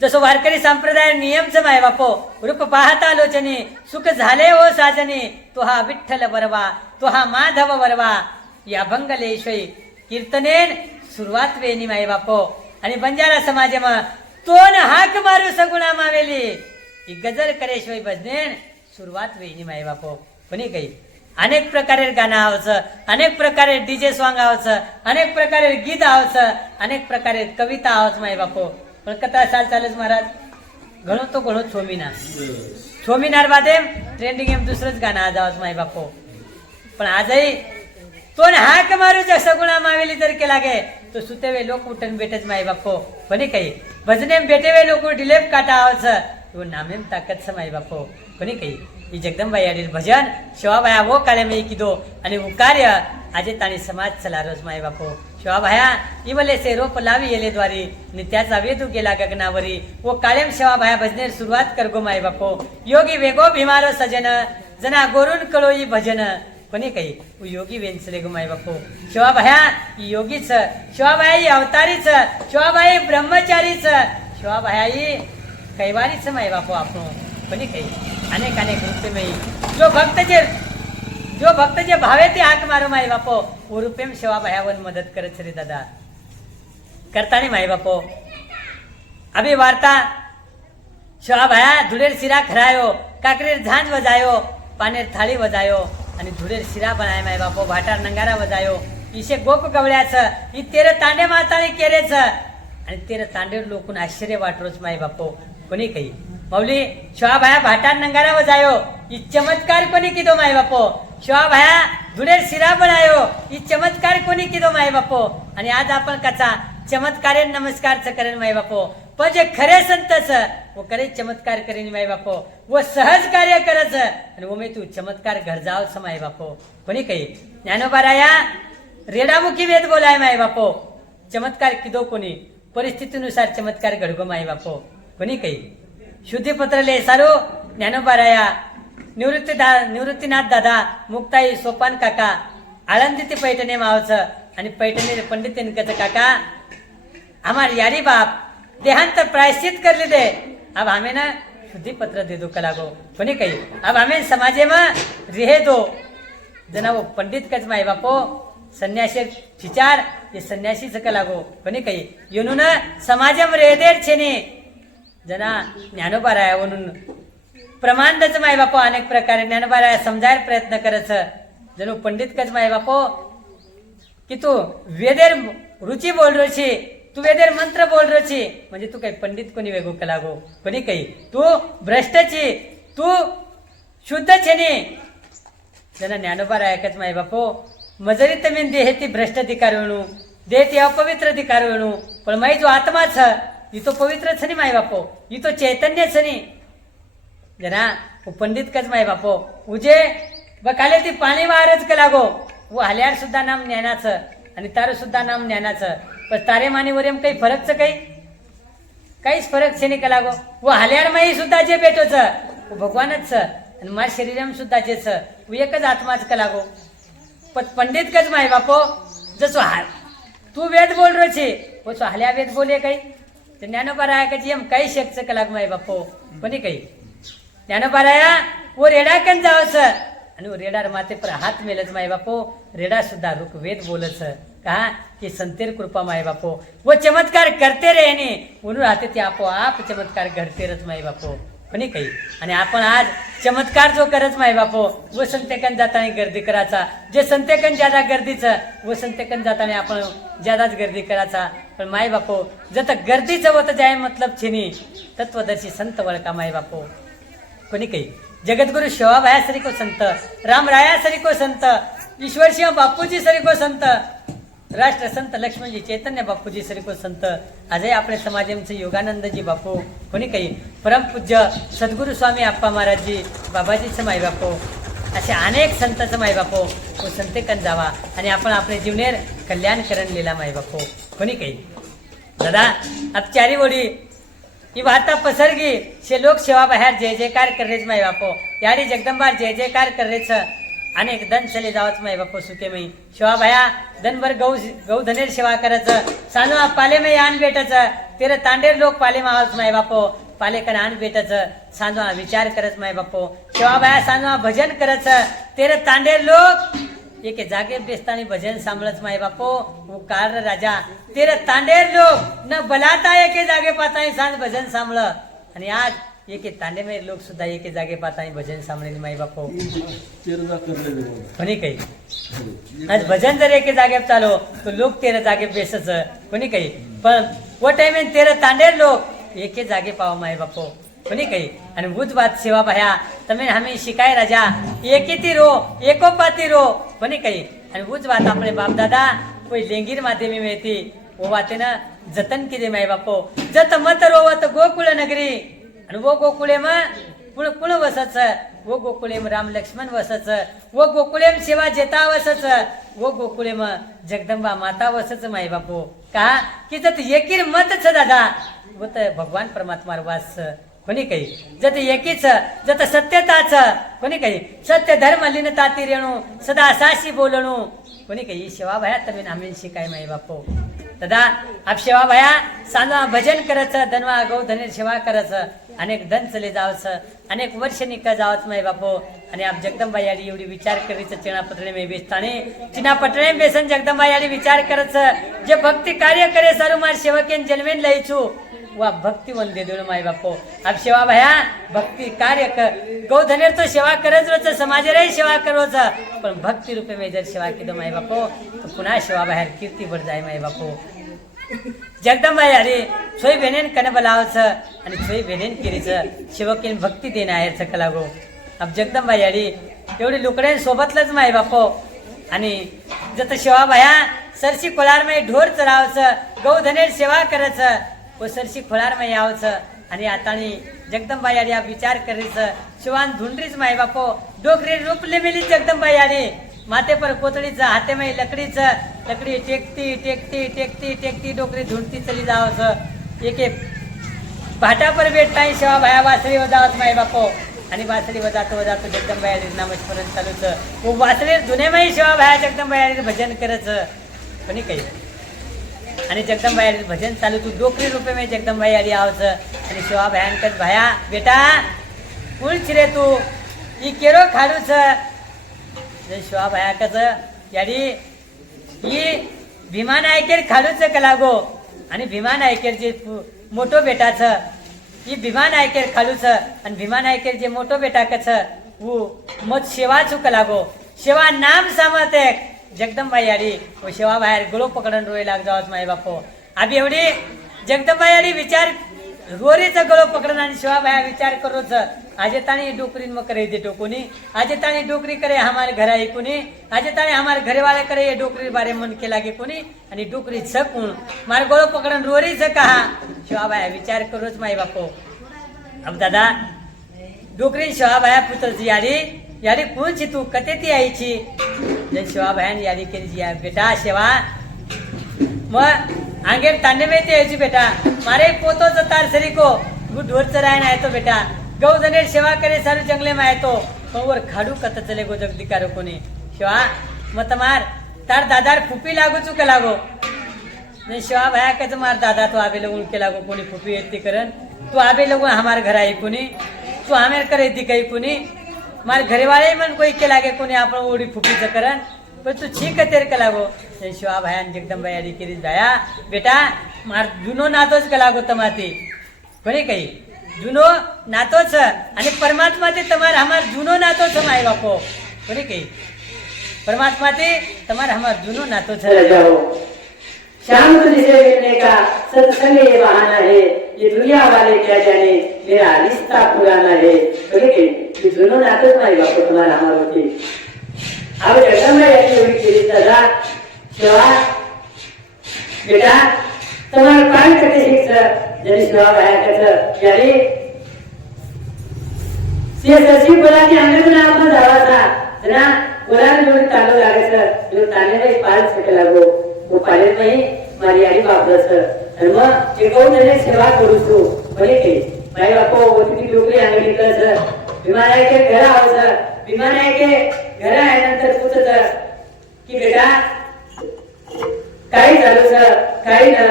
जसो वारकरी संप्रदाय नियमच माय बापो रूप पाहता लोचनी सुख झाले हो साजनी तो हा विठ्ठल वरवा तो हा माधव वरवा या भंगलेशई कीर्तनेन सुरुवात वेणी माय बापो आणि बंजारा समाजमा तोन हाक मारू सगुणा मावेली ही गजर करेशिवाय भजनेन सुरुवात वेणी माय बापो कोणी काही अनेक प्रकारे गाणं आवचं अनेक प्रकारे डीजे सॉंग आवचं अनेक प्रकारे गीत आवचं अनेक प्रकारे कविता आवच माय बापो पण कथा साल चालच महाराज घणो तो घणो छोमीनार बादे ट्रेंडिंग एम दुसरंच गाणं आज आवच माय बापो पण आजही तो हाक मारू जग सगुणा मावेली जर केला गे तो सुतेवे लोक उठन बेटच माय बापो कोणी काही भजनेम बेटेवे लोक डिलेप काटा आवचं तो नामेम ताकद स माय बापो कोणी काही ही जगदंबा याडील भजन शिवाभाया वो काळे मी किदो आणि वो कार्य आजे ताणी समाज चला रोज माय बापो शिवाभाया इवले से रोप लावी येले द्वारी आणि त्याचा वेदू गेला गगनावरी वो काळेम शिवाभाया भजनेर सुरुवात कर गो माय बापो योगी वेगो भीमारो सजन जना गोरून कळोई भजन कोणी काही योगी वेंचले गो माय बापो शिवाभाया ही योगीच शिवाभाया ही अवतारीच शिवाभाई ब्रह्मचारीच शिवाभाया ही कैवारीच माय बापो आपण कोणी काही अनेक अनेक रूपे जो भक्त जे भावे ते हाक मारो माय बापो वो रूपेम शिवाभायावर मदत करत रे दादा करतानी माय बापो अभी वार्ता शिवा भाया धुळेर शिरा खरायो काकरेर झांज वजायो पानेर थाळी वजायो आणि धुळेर शिरा बनाय माय बापो भाटार नंगारा वजायो इशे गोप गवळ्याचं ही तेरे तांडे माताने केरेच आणि तेरे तांडेर लोकून आश्चर्य वाटरोच माय बापो कोणी काही माऊली शिवा भाया भाटार नंगारा वजायो ही चमत्कार कोणी किदो माय बापो शिवा भाया धुळेर शिरा बनायो ही चमत्कार कोणी किदो माय बापो आणि आज आपण कचा चमत्कारे नमस्कार करेन माय बापो पण जे खरे संतच वो करे चमत्कार करेन माय बापो वो सहज कार्य करच आणि वो मी तू चमत्कार घर जाव माय बापो कोणी काही ज्ञानोबाराया रेडामुखी वेद बोलाय माय बापो चमत्कार किदो कोणी परिस्थितीनुसार चमत्कार घडगो माय बापो कोणी काही शुद्धीपत्र ले सारो ज्ञानोबाराया निवृत्तीनाथ दादा मुक्ताई सोपान काका आळंदी ते पैठणे मावचं आणि पैठणे पंडित काका हमार यारी बाप देहांत प्रायश्चित कर दे अब हमें ना शुद्धि पत्र दे दो कलागो कोणी काही अब हमें समाजे में रहे दो जना वो पंडित कच माय बापो संन्यासी विचार ये संन्यासी कलागो कोणी काही येऊन समाजम रेदेर छेने जना ज्ञानोबाराया म्हणून प्रमाणच माय बापो अनेक प्रकारे ज्ञानोबाराया समजायला प्रयत्न करच जणू पंडित कच माय बापो की तू वेदेर रुची बोल रोची तू वेदेर मंत्र बोल रोची म्हणजे तू काही पंडित कोणी वेगो कलागो कोणी काही तू भ्रष्टची तू शुद्ध छेने जना ज्ञानोबाराया कच माय बापो मजरी तमीन देह ती भ्रष्ट अधिकारणू देह ती अपवित्र अधिकारणू पण माई जो आत्मा छ ही तो पवित्र छनी माय बापो ही तो चैतन्य छनी जना वो पंडित कच माय बापो उजे बकाले ती पाणी वारच कलागो वो हल्यार सुद्धा नाम ज्ञानाचं आणि तार सुद्धा नाम ज्ञानाचं पण तारे मानी वरेम काही फरकच काहीच फरक छे नाही कलागो वो हल्यार माई सुद्धा जे भेटोच वो भगवानच आणि माझ्या शरीरम सुद्धा जेच वो एकच आत्माच कलागो पण पंडित कच माय बापो जसो हाल तू वेद बोल रो छे वो सो हल्या वेद बोले काही ज्ञानोबाराया कची एम काही शेकच कलाग माय बापो कोणी काही ज्ञानोबाराया वो रेडा कन जावस आणि रेडार माते पर हात मेलच माय बापो रेडा सुद्धा रुक वेद बोलच कहा की संतेर कृपा माय बापो वो चमत्कार करते रहने म्हणून राहते ते आपोआप चमत्कार घडते रच माय बापो कोणी काही आणि आपण आज चमत्कार जो करच माय बापो वो संतेकन जाताना गर्दी करायचा जे संतेकन ज्यादा गर्दीचं वो संतेकन जाताना आपण ज्यादाच गर्दी करायचा पण माय बापो जत गर्दीचं होत जाय मतलब छिनी तत्वदर्शी संत वळका माय बापो कोणी काही जगद्गुरु शिवाभाया सरी को संत रामराया सरी को संत ईश्वर सिंह बापूजी सरी को संत राष्ट्र संत लक्ष्मणजी चैतन्य बापूजी सरी को संत आजही आपले समाजमचे योगानंदजी बापू कोणी काही परमपूज्य सद्गुरु स्वामी आप्पा महाराजजी बाबाजीचं माय बापू असे अनेक संतांचं माय बापू वो संतेकन जावा आणि आपण आपले जीवनेर कल्याण करण लिला माय बापू कोणी काही दादा अब चारी वोडी ही वार्ता पसरगी शे लोक सेवा बाहेर जय जयकार करेच माय बापो यारी जगदंबार जय जयकार करेच अनेक दन चले जावच माय बापो सुते मई शिवा भाया दनभर गौ धनेर सेवा करच सानो पाले में आन बेटच तेरे तांडेर लोक पाले में आवच माय बापो पाले कर आन बेटच सानो विचार करच माय बापो शिवा भाया सानो भजन करच तेरे तांडेर लोक एके जागे बेस्तानी भजन सांभळच माय बापो वो कार राजा तेरे तांडेर लोक न बलाता एके जागे पातानी सांज भजन सांभळ आणि आज एके तांडे में लोक सुद्धा एके जागे पातानी भजन सांभळेली माय बापो कोणी काही आज भजन जर एके जागे चालो तो लोक तेरे जागे बेसच कोणी काही पण वो टाइम तेरे तांडेर लोक एके जागे पाव माय बापो कोणी काही आणि बुध बात सेवा भाया तमे हमें शिकाय राजा एकेती रो एकोपाती रो कोणी काही आणि बुध बात आपले बाप दादा कोई लेंगीर माध्यमी में थी वो बाते ना जतन की दे माय बापो जत मत रोवत गोकुळ नगरी आणि वो गोकुळे में कुळ वसच वो गोकुळे में राम लक्ष्मण वसच वो गोकुळे में सेवा जेता वसच वो गोकुळे में जगदंबा माता वसच माय बापो कहा की जत एकीर मत छ दादा वो तर भगवान परमात्मा वास कोणी काही जत एकीच जत सत्यताच कोणी काही सत्य धर्म लीनताती रेणू सदा साशी बोलणू कोणी काही सेवा भया तमेन आम्ही शिकाय माय बापो दादा आप सेवा भया सानवा भजन करच धनवा गौ धनेर सेवा करच अनेक धन चले जावच अनेक वर्ष निकळ जावच माय बापो आणि आप जगदंबा याडी एवढी विचार करीच चिना पटणे में बेसताने चिना पटणे बेसन जगदंबा याडी विचार करच जे भक्ती कार्य करे सारू मार सेवकेन जन्मेन लईचू वा भक्ती वंदे दोन माय बापो अब सेवा भया भक्ती कार्य कर गौधनेर तो सेवा करच रोच समाज रे सेवा करोच पण भक्ती रूपे में जर सेवा की माय बापो तो पुन्हा सेवा बाहेर कीर्ती बढ़ जाय माय बापो जगदंबाई अरे सोय बेनेन कने बोलावच आणि सोय बेनेन केरीच सेवकीन भक्ती देणं आहे सकला गो अब जगदंबाई अरे एवढी लुकड्यां सोबतलंच माय बापो आणि जत सेवा भया सरशी खोलार में ढोर चरावच गौधनेर सेवा करच व सरशी खोलार में यावच आणि आतानी जगदंबाई आली विचार करीच शिवान धुंडरीच माय बापो डोकरी रूपले मिली जगदंबाई आली माथे पर कोतडीच हाते में लकड़ीच लकड़ी टेकती टेकती टेकती टेकती डोकरी धुंडती चली जावच एक एक भाटा पर बेटाई सेवा भया वासरी वजावत माय बापो आणि वासरी वजातो जगदंबाई आली नामस्मरण चालूच वो वासरी धुने में सेवा भया जगदंबाई आली भजन करच पण काही आणि जगदंबाई आली भजन चालू तू डोकरी रूपे में जगदंबाई आली आवच आणि सेवा भयांकर भया बेटा कोण छिरे तू ई केरो खाडूच सेवा भयाकच याडी ई भीमा नायकेर खाडूच कलागो आणि भीमा नायकेर जे मोठो बेटाच ई भीमा नायकेर खाडूच आणि भीमा नायकेर जे मोठो बेटाकच वो मत सेवा चुक लागो सेवा नाम सामते जगदंबाई आली व सेवा बाहेर गळो पकडून रोय लाग जावत माय बापो आबी एवढी जगदंबाई आली विचार रोरीचा गळो पकडून आणि सेवा बाहेर विचार करोच आजे ताणी डोकरीन मग करे दे टोकुनी आजे ताणी डोकरी करे हमारे घर आई कुनी आजे ताणी हमारे घरे वाले करे ये डोकरी बारे मन के लागे कुनी आणि डोकरी छकून मार गळो पकडून रोरी छ कहा सेवा बाहेर विचार करोच माय बापो अब दादा डोकरी सेवा बाहेर पुत्रची आली यारी कोण छी तू कते ती आईची जन सेवा बहन यारी केली बेटा सेवा मग आंगेर तांडे में ते यायची बेटा मारे पोतो तार सरी को वो ढोर चराय ना तो बेटा गौधनेर सेवा करे सारू जंगले में आए तो वर खाडू कत चले गो जगदिकारो कोनी सेवा मत मार तार दादार फुपी लागू चुके लागो नहीं सेवा भया के मार दादा तो आबे लोगों के लागो कोनी फुपी येती करन तू आबे लोगों हमारे घर आई कोनी तू हमें करे दी कई कोनी मारे घरे वाले मन कोई के लागे कोणी आपण ओडी फुकीचं करन पण तू ठीक तेर के लागो शिवा भयान जगदंबाई आली केरी जाया बेटा मार जुनो नातोच के लागो तमाती कोणी काही जुनो नातोच आणि परमात्मा ते तमार हमार जुनो नातोच माय बापो कोणी काही परमात्मा ते तमार हमार जुनो नातोच शाम को जिसे मिलने का सत्संग ये बहाना है ये दुनिया वाले क्या जाने मेरा रिश्ता पुराना है बोले कि दोनों नाते माई बापू तुम्हारा हमारा होती अब जगदंबाई आली हुई केली दादा सेवा बेटा तुम्हारा काय करते शिक्षक जरी सेवा बाहेर करत यारी सची बोला की अंगण आपण जावा था जना बोलाने जोडी तालो लागायचं जो ताने नाही पाल सके लागो वो पाले नाही मारी आली बापरस आणि मग गौधनेर सेवा करू तू बोले की माई बापू ओती डोकरी अंगडी कर विमान आहे के घर आवस विमान आहे के घर आहे नंतर पूछत की बेटा काही झालं सर काही ना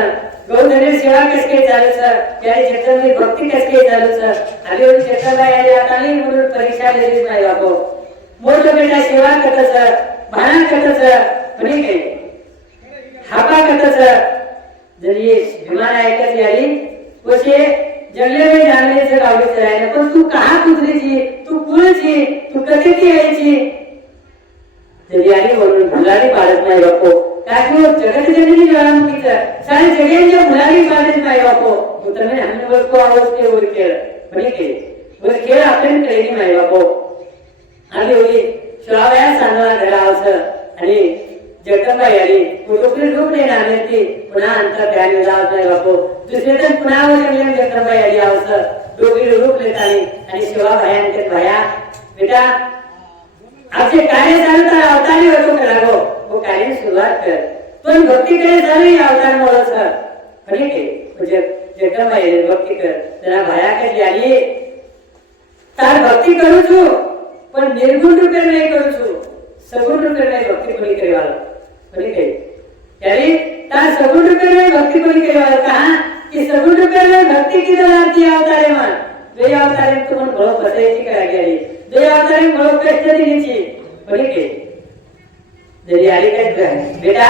गौधनेर सेवा कसके चालू सर त्याने जगदंबाई भक्ती कसके चालू सर आली होती जगदंबाई आली आता नाही म्हणून परीक्षा दिली माई बापू मोठो बेटा सेवा करत सर भाना करत सर म्हणे काही हापा करत सर जर ये विमान आहे के आली वसे जंगले में जाने से गावली चलाए ना पण तू कहाँ कुदरी थी तू कुल थी तू कते थी आई थी जलियाली म्हणून भुलारी पाडत नाही बापो ताकि वो जगत जननी ज्वालामुखी सारे जगह भुलारी पाडत नाही बापो उतरने हमने वर को आवाज के वर के बने के वर के आपण करेनी नाही बापो आली होली श्रावया सांगला घरा आवस आणि जगदंबाई आली कुटुंबी रूप लेना आली ती पुन्हा अंतर ध्यान जावत नाही बापू दुसरे तर पुन्हा जंगले जगदंबाई आली आवस डोकरी रूप लेत आली आणि सेवा भयांकर भया बेटा आपले कार्य चालू तर अवतारी होतो लागो वो कार्य सुरुवात कर पण भक्ती करे चालू अवतार मोळस म्हणे की जगदंबाई आली भक्ती कर जरा भया कशी आली तार भक्ती करू छू पण निर्गुण रूपे नाही करू छू सगुण रूपे नाही भक्ती कोणी करेवाल म्हणे काही यानी तार सगुण रूपे में भक्ति को नहीं करे कहा कि सगुण रूपे में भक्ति की दलाती अवतारे मन वे अवतारे तो मन बड़ो पसैची करा गया वे अवतारे बड़ो कष्ट दी नीचे बोले के जरी आली का बेटा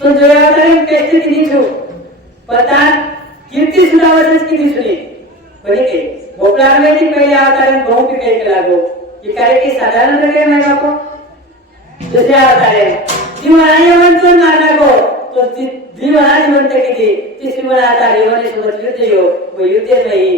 तो जो अवतारे कष्ट दी नीचे पता कीर्ती सुद्धा वसच की दिसून येईल पण के गोपलारने पहिले अवतारण बहु पिकाई लागो की काय की साधारण रके नाही बापो दुसऱ्या अवतारे जीवनाने म्हणतो नानागो तो जीवना जिवंत किती तिसरी मला आता जीवने सोबत युद्ध येऊ व युद्ध नाही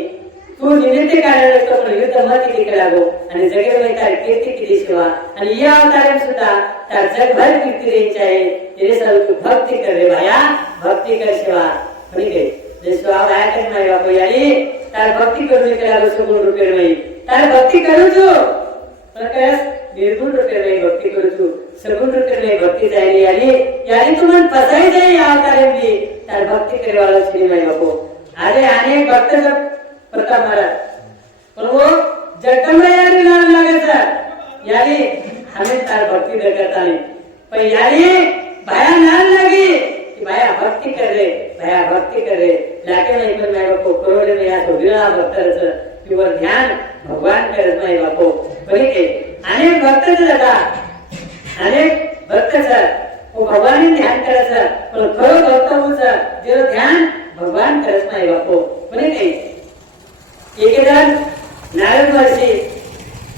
तू निमित्त कारण असतो पण युद्ध मत किती लागो आणि जगेल तार कीर्ती किती सेवा आणि या अवतारण सुद्धा त्या जगभर कीर्ती द्यायची आहे तेरे सर्व तू भक्ती कर रे भाया भक्ती कर सेवा ठीक आहे जे सेवा भाया कर नाही बापू याली तार भक्ती करू के लागो सगुण रूपे नाही तार भक्ती करू तू प्रकाश निर्गुण रूपे नाही भक्ती करू तू सगुण रूपे नाही भक्ती जायली याली तू मन फसाई जाई अवतारण भी तार भक्ती करे वाला श्री नाही बापू आजे अनेक भक्त सब प्रताप महाराज पण वो जगदंबा यारी नाम लागायचा यारी हमें तार भक्ति न करता नहीं पर यारी भाया नाम लगी कि भाया भक्ति कर रे लाके नहीं पर मैं बापो करोड़े में या तो विरला भक्त रस किंवा ध्यान भगवान करत नाही बापो बरी के अनेक भक्त जाता अनेक भक्त सर वो भगवान ध्यान करायचं पण खरं भक्त होऊचं जे ध्यान भगवान करत नाही बापो बरी के एकेजण नारद महर्षी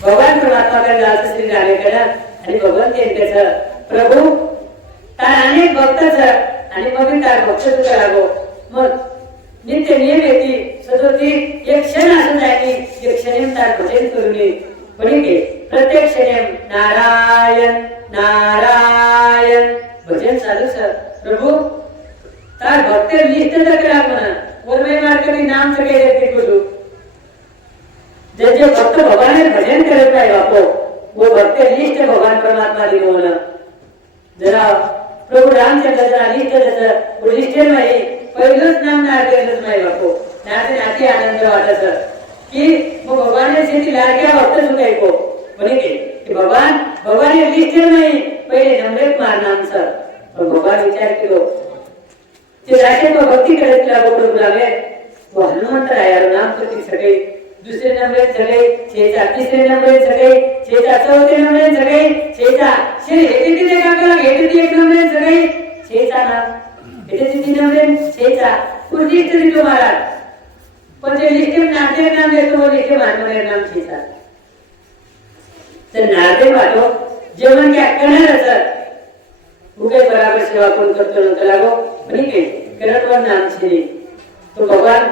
भगवान परमात्माकडे जात श्री रामेकडे आणि भगवान त्यांच्याच प्रभू तार अनेक भक्तच आणि मग तार भक्त तुका लागो मग नित्य नियम येते सदोती एक क्षण असं जायनी एक क्षण तार भजन करून पण प्रत्येक क्षण नारायण नारायण भजन चालू सर प्रभू तार भक्त लिस्ट करा म्हणा वरमे मार्गनी नाम सगळे देते बोलू जे भक्त भगवान भजन करत नाही बापो वो भक्त लिस्ट भगवान परमात्मा दिलो म्हणा जरा प्रभु रामचंद्र जरा लिस्ट जसं लिस्ट नाही पहिलंच नाम नारदेवच नाही बापो नारदे नाती आनंद वाटत की मग भगवान शेती लाडक्या भक्त सुखाय को म्हणे की भगवान लिस्ट नाही पहिले नम्रत मार नाम सर पण भगवान विचार केलो ते राखे तो भक्ती करत लागो प्रभु रामे वो हनुमंत रायार नाम प्रति सगळे दुसरे नंबर सगळे छेचा तिसरे नंबर सगळे छेचा चौथे नंबर सगळे छेचा शे हेते तिथे काकला हेते ती एक नंबर सगळे छेचा नाम हेते ती तीन नंबर छेचा पुढची तरी तो महाराज पण जे लिस्ट नाते नाम देतो वो लिस्ट मानवरे नाम छेचा तर नाते वाटो जेवण क्या करणार असत उगे बराबर सेवा कोण करतो न लागो पण के करतवर नाम छे तो भगवान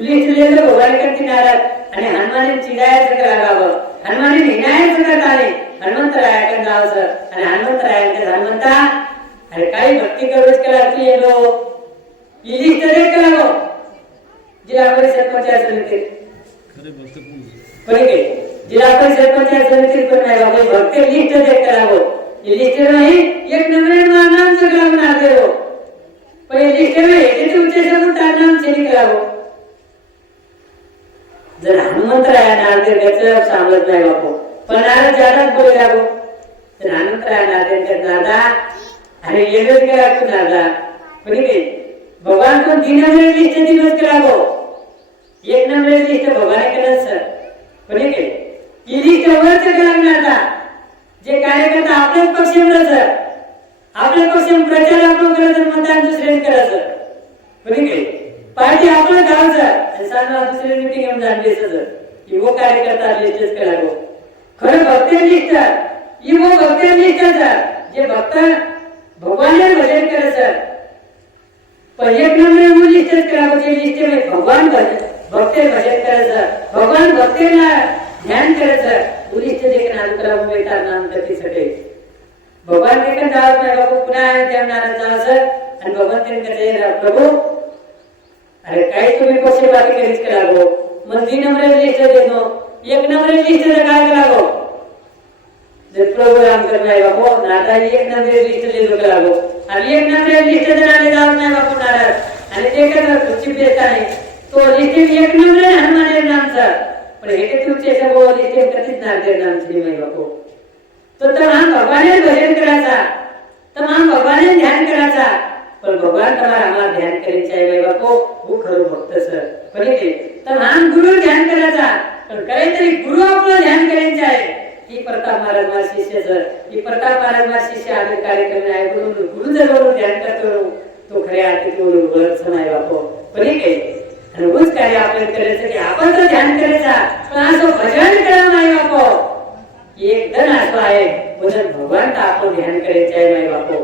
लिस्ट लेलो भगवान करती नाराज आणि हनुमाने चिडायचं करावं हनुमाने हिणायचं करताने हनुमंतरायाकडे जावं सर आणि हनुमंतरायाकडे हनुमंता अरे काही भक्ती करूच करा तू येलो ही लिस्ट रे करावं जिल्हा परिषद पंचायत समिती खरे जिल्हा परिषद पंचायत समिती पण नाही बाबा भक्त लिस्ट दे करावं ही लिस्ट नाही एक नंबर नाम सगळं म्हणा देव पण लिस्ट नाही याचे उच्च शब्द तार नाम चेंज करावं जर हनुमंतराया नारदेवाचं सांगत नाही बापू पण नारद जादाच बोले लागो तर हनुमंतराया नारदेवाच्या नादा आणि येणच करा तू नादा पण भगवान को तीन नंबर लिस्ट दिवस करावो एक नंबर लिस्ट भगवान करत सर पण ही लिस्ट वरच लागणार आता जे कार्यकर्ता आपल्याच पक्षामध्ये सर आपल्या पक्षात प्रचार आपण करत मतदान दुसरे करायचं पण पार्टी आपण गावचा आणि सांगा दुसरी मीटिंग घेऊन जाणली सर की वो कार्यकर्ता लिस्टच करावं खरं भक्त लिस्ट ही वो भक्त लिस्टचा जे भक्त भगवानने भजन करत सर पण एक नंबर वो लिस्टच करावं जे लिस्ट में भगवान भक्त भजन करत सर भगवान भक्तेला ध्यान करत सर वो लिस्ट देखील नाम करावं मिळतात नाम करते सगळे भगवान देखील जावत नाही बाबू पुन्हा त्या नाराज जावं सर आणि भगवान त्यांना प्रभू अरे काही तुम्ही पक्षपाती करीत करावं मग 3 नंबर लिस्ट देतो 1 नंबर लिस्ट काय करावं जर प्रोग्राम करणार बापू नाता 1 नंबर लिस्ट देतो करावं आणि 1 नंबर लिस्ट देणारे जात नाही बापू नाराज आणि ते काय खुशी देत आहे तो लिस्ट 1 नंबर हनुमाने नामचा पण हे ते तुमचे सगळं लिस्ट कधीच नारदे नामची नाही बापू तो तमाम भगवानने भजन करायचा तमाम भगवानने ध्यान करायचा पण भगवान तुम्हाला आम्हाला ध्यान करायचे आहे बापू वो खरं भक्त सर पण तमाम गुरु ध्यान करायचा पण काहीतरी गुरु आपलं ध्यान करायचे आहे ही प्रताप महाराज मा शिष्य सर ही प्रताप महाराज मा शिष्य आम्ही कार्यक्रम आहे गुरु जर ध्यान करतो तो खऱ्या अर्थी तो वरच नाही बापू पण आणि उच कार्य आपण करायचं की आपण तर ध्यान करायचा पण असं भजन करा माय बापो एक जण असं आहे म्हणजे भगवान तर आपण ध्यान करायचं आहे माय बापो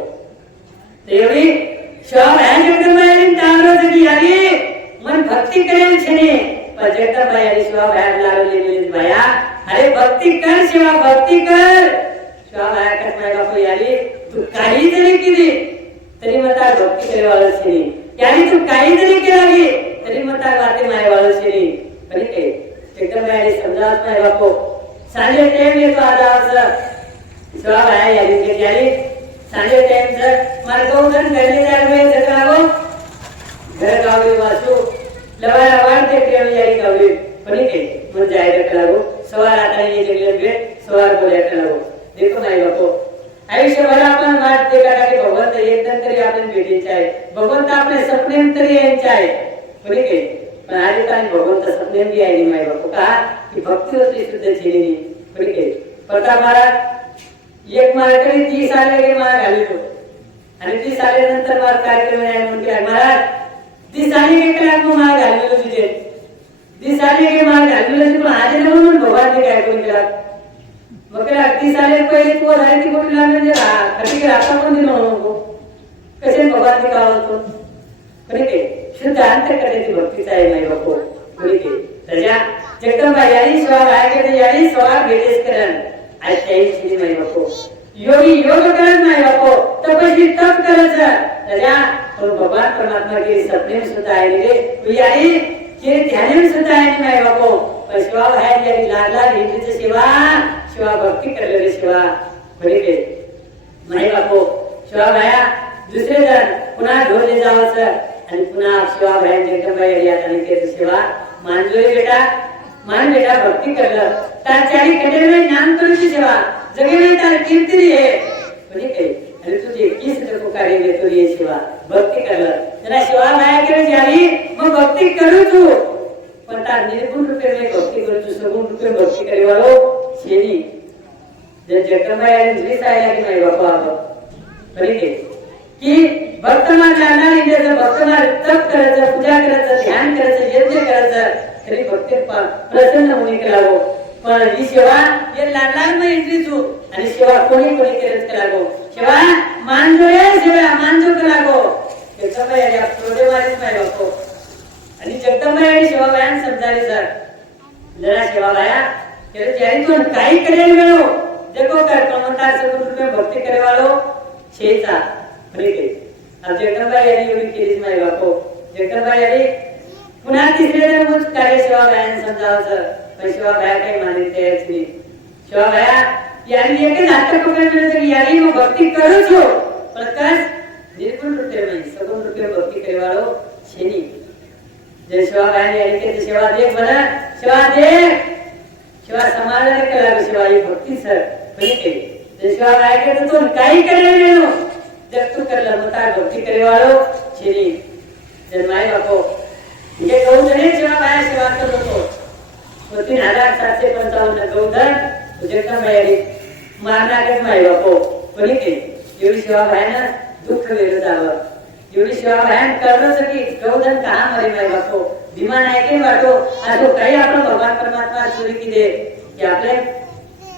एवढी शिवाबाई जगदंबाई ताम्रजगी आली मन भक्ती करेल छेने पण जगदंबाई आली शिवाबाई लागलेली बाया अरे भक्ती कर शिवा भक्ती कर शिवाबाई कसं बापू आली तू काही जरी केली तरी मता भक्ती करेवाळ छेने यानी तू काही जरी केली तरी मता वाते मायवाळ छेने पण ते जगदंबाई आली समजावत नाही बापू सांजे टाइम येतो आजावचं शिवाबाई आली की आली सांजे टाइम सर मार गौधन घरले जाय में जगरावो घर गावले वासू लवाया वाढते प्रेम यारी गावले पण के मन जाय करावो सवार आता ये जगले भेट सवार बोल्या करावो देखो नाही बापो आयुष्यभर आपण वाट देखा की भगवंत एकदम तरी आपण भेटीचे आहे भगवंत आपले सपने तरी यांचे आहे पण के पण आधी काय भगवंत सपने भी आहे नाही बापो का की भक्ती होती शुद्ध छेली पण के प्रताप महाराज एक मार्गरी 30 आले के मार घाली तो आणि 30 आल्यानंतर मार कार्यक्रम आहे म्हणते महाराज 30 आले के काय मग मार घाललो तुझे 30 आले के मार घाललो पण आज न म्हणून भगवान काय करून केला मग काय 30 आले पहिले तो झाली ती कुठला म्हणजे कधी राहता पण दिलो नको कसे भगवान का होतो पण के शुद्ध अंतकरणाची भक्तीचा आहे नाही बापू पण के त्याच्या जगदंबाई यानी शिवाबाई के यानी सवार भेटेस करण आज त्याही श्री नाही बापू योगी योग करत नाही बापू तपस्वी तप करायचं त्याच्या पण भगवान परमात्मा के सपने सुद्धा आहे रे यानी के ध्यान सुद्धा आहे नाही बापू पण शिवाबाई यानी लागला हिंदूची सेवा शिवा भक्ती करलेली सेवा बरे के नाही बापू शिवाबाया दुसरे जण पुन्हा ढोले जावचं आणि पुन्हा शिवाबाई जगदंबाई यानी आता केली सेवा मानलोय बेटा मान बेटा भक्ती करलं तार चारी कटेले ज्ञान करूची सेवा जगेले तार कीर्ती आहे म्हणजे काय अरे तुझे किस तर पुकारे ले तुझी सेवा भक्ती करलं जरा सेवा माया केली झाली मग भक्ती करू तू पण तार निर्गुण रूपे में भक्ती करू तू सगुण रूपे भक्ती करेवालो शेनी जर जगदंबाई आणि श्री सायला की नाही बापा म्हणजे की भक्तमान जाणार इंद्रियाचं भक्तमान तप करायचं पूजा करायचं ध्यान करायचं यज्ञ करायचं तरी भक्ती प्रसन्न होणे करावं पण ही सेवा हे लहान इंद्रियचू आणि सेवा कोणी कोणी करत करावं सेवा मानजो सेवा मानजो करावं जगदंबाई या प्रोदेवारीच नाही बापो आणि जगदंबाई आणि शिवाबाई समजाले सर जरा शिवाबाया त्याला ज्यारी तू काही करेल मिळो जगो कर म्हणतात सगळं रूपे भक्ती करेवालो शेचा म्हणजे अब जगदंबाई यांनी एवढी केलीच नाही बापो जगदंबाई यांनी पुन्हा तिसरे जण मुझ कार्य शिवाबाईंनी समजावचं पण शिवाबाया काही मानित तयारच नाही शिवाबाया यांनी एकच नाटक पकडलं की यारी मग भक्ती करूच हो पण कस निर्गुण रूपे नाही सगुण रूपे भक्ती करेवाळो शेनी जय शिवाबाई यांनी केली सेवा देख म्हणा सेवा देख शिवा समाजाने करा शिवा ही भक्ती सर पण केली जय शिवाबाई के तो काही करेल नाही जब तू करला मता भक्ती करेवाळो शेनी जन्माय बापो ये गौधन शिवाबाई सेवा करत होतो 3755 गौधन जगदंबाई मारणारच नाही बापो पण के एवढी शिवाबाईनं दुःख वेगळं जावं एवढी शिवाबाईन करणं की गौधन कहा मरे नाही बापो विमान आहे की वाटो असो काही आपण भगवान परमात्मा चोरी केले की आपले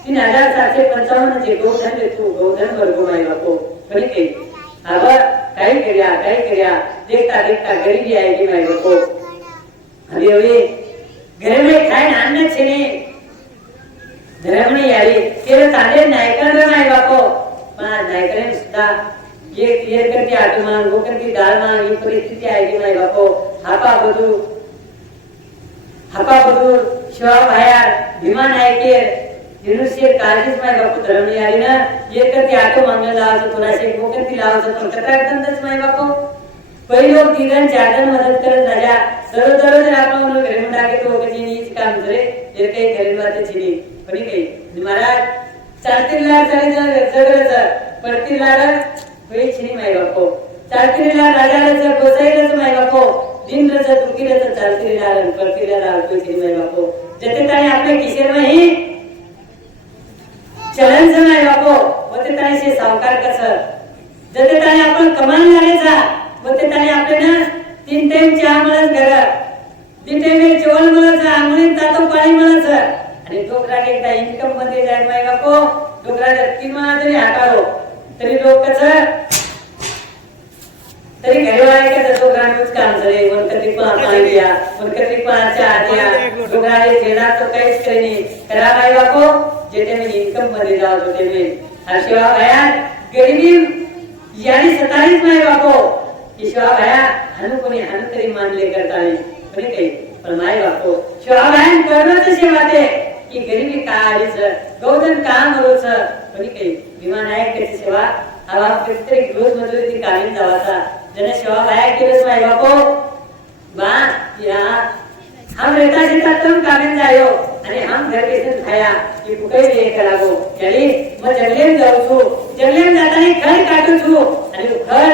3755 जे गौधन देतो गौधन वर्गो नाही बापो पण के अब काही કર્યા देखता देखता गरीबी आएगी माय बापो હવે ઘરે में खाए अन्न છે ને धर्म नहीं यारी तेरे ताले नायकन नाही बापो पण नायकन सुद्धा ये करके आटू मांग वो करके दाल मांग ही परिस्थिती आएगी माय बापो हापा बदू शिवा बाहेर विमान आहे के युनुसे काळजीच माय बापू धर्म नहीं यारी ना ये करके आटो मांगने लावायचं थोडासे वो करके लावायचं पण कटाकंदच माय बापो पहिले लोक तीन चार जण मदत करत झाल्या दररोज आपण घरी म्हणून टाके तो कधी नीच काम करे हे काही घरी वाते चिनी पण काही महाराज चालतीला चाली जगरच पडतीला होई चिनी माय बापो चालतीला राजाच गोसाईलाच माय बापो दिनरच दुखीरच चालतीला पडतीला राहतो चिनी माय बापो जते ताई आपल्या किशोर में ही चलन से माय बापो होते ताई से सावकार कसं जते ताई आपण कमान लागायचा होते ताई आपल्याला 3 टाइम चहा मिळत घर तिथे मी जेवण मिळायचं आंघोळीत जातो पाणी मिळायचं आणि डोकरात एकदा इन्कम मध्ये जायला माय बापो डोकरात 3 वेळा जरी हाकालो तरी लोक कसं तरी घरवा ऐकायचं डोकरांच काम झाले वनकती पण पाणी द्या वनकती पाण्याच्या आद्या डोकराने जेला तो काहीच काही नाही करा माय बापो जेथे मी इन्कम मध्ये जात होते मी शिवा भया गरीबी यानी सतारीच माय बापो शिवा भया हनु कोणी हनु तरी मानले करता नाही पण काही पण माय बापो शिवा भयान करणं सेवा ते की गरीबी का आलीच गौधन काम होच पण काही विमान नायकाची सेवा आवा प्रत्येक रोज मजुरी ती काढून जावाचा जने सेवा भया केलंच माय बापो बा या हम रहता सीता तुम कामें जायो आणि हम घर के संग खाया कि कुकई ले करागो चली मैं जंगलेम जाऊ छु जंगलेम जातानी घर काटू छु आणि घर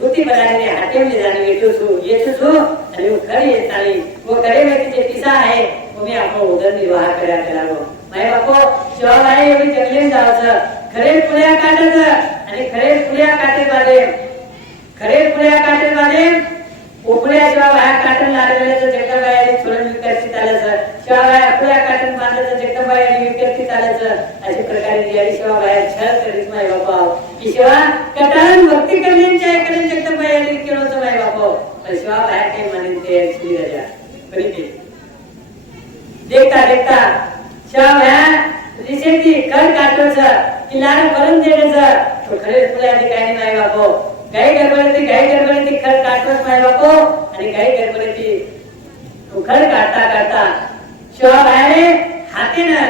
गुती बनाने हाते में जाने बेटू छु ये छु आणि घर येतानी वो करे में जे पिसा है वो मैं आपको उधर निर्वाह करा करागो माय बापो शिवा भाई एवढी जंगलेम जावचं खरे पुळ्या काटायचं आणि खरे पुळ्या काटे बादे उपळ्या शिवा बाहेर काटून लागलेलं जगदंबाई थोडं विकसित आलं शिवा बाहेर उपळ्या काटून बांधायचं जगदंबाई विकसित आलं अशा प्रकारे यारी शिवा बाहेर छळ करीत माय बापा की शिवा कटाळून भक्ती करण्याच्या ऐकडे जगदंबाई यारी केलं होतं माय बापा पण शिवा बाहेर काही म्हणेन ते श्री राजा पण देखता शिवा बाहेर रिसेंटली घर काटोचं की लाड भरून देण्याचं तो खरे तुला काही नाही माय बापो गाय गडबडती खड काटवत माय बापो आणि गाय गडबडती खड काढता शिवा बाहेर हातेनं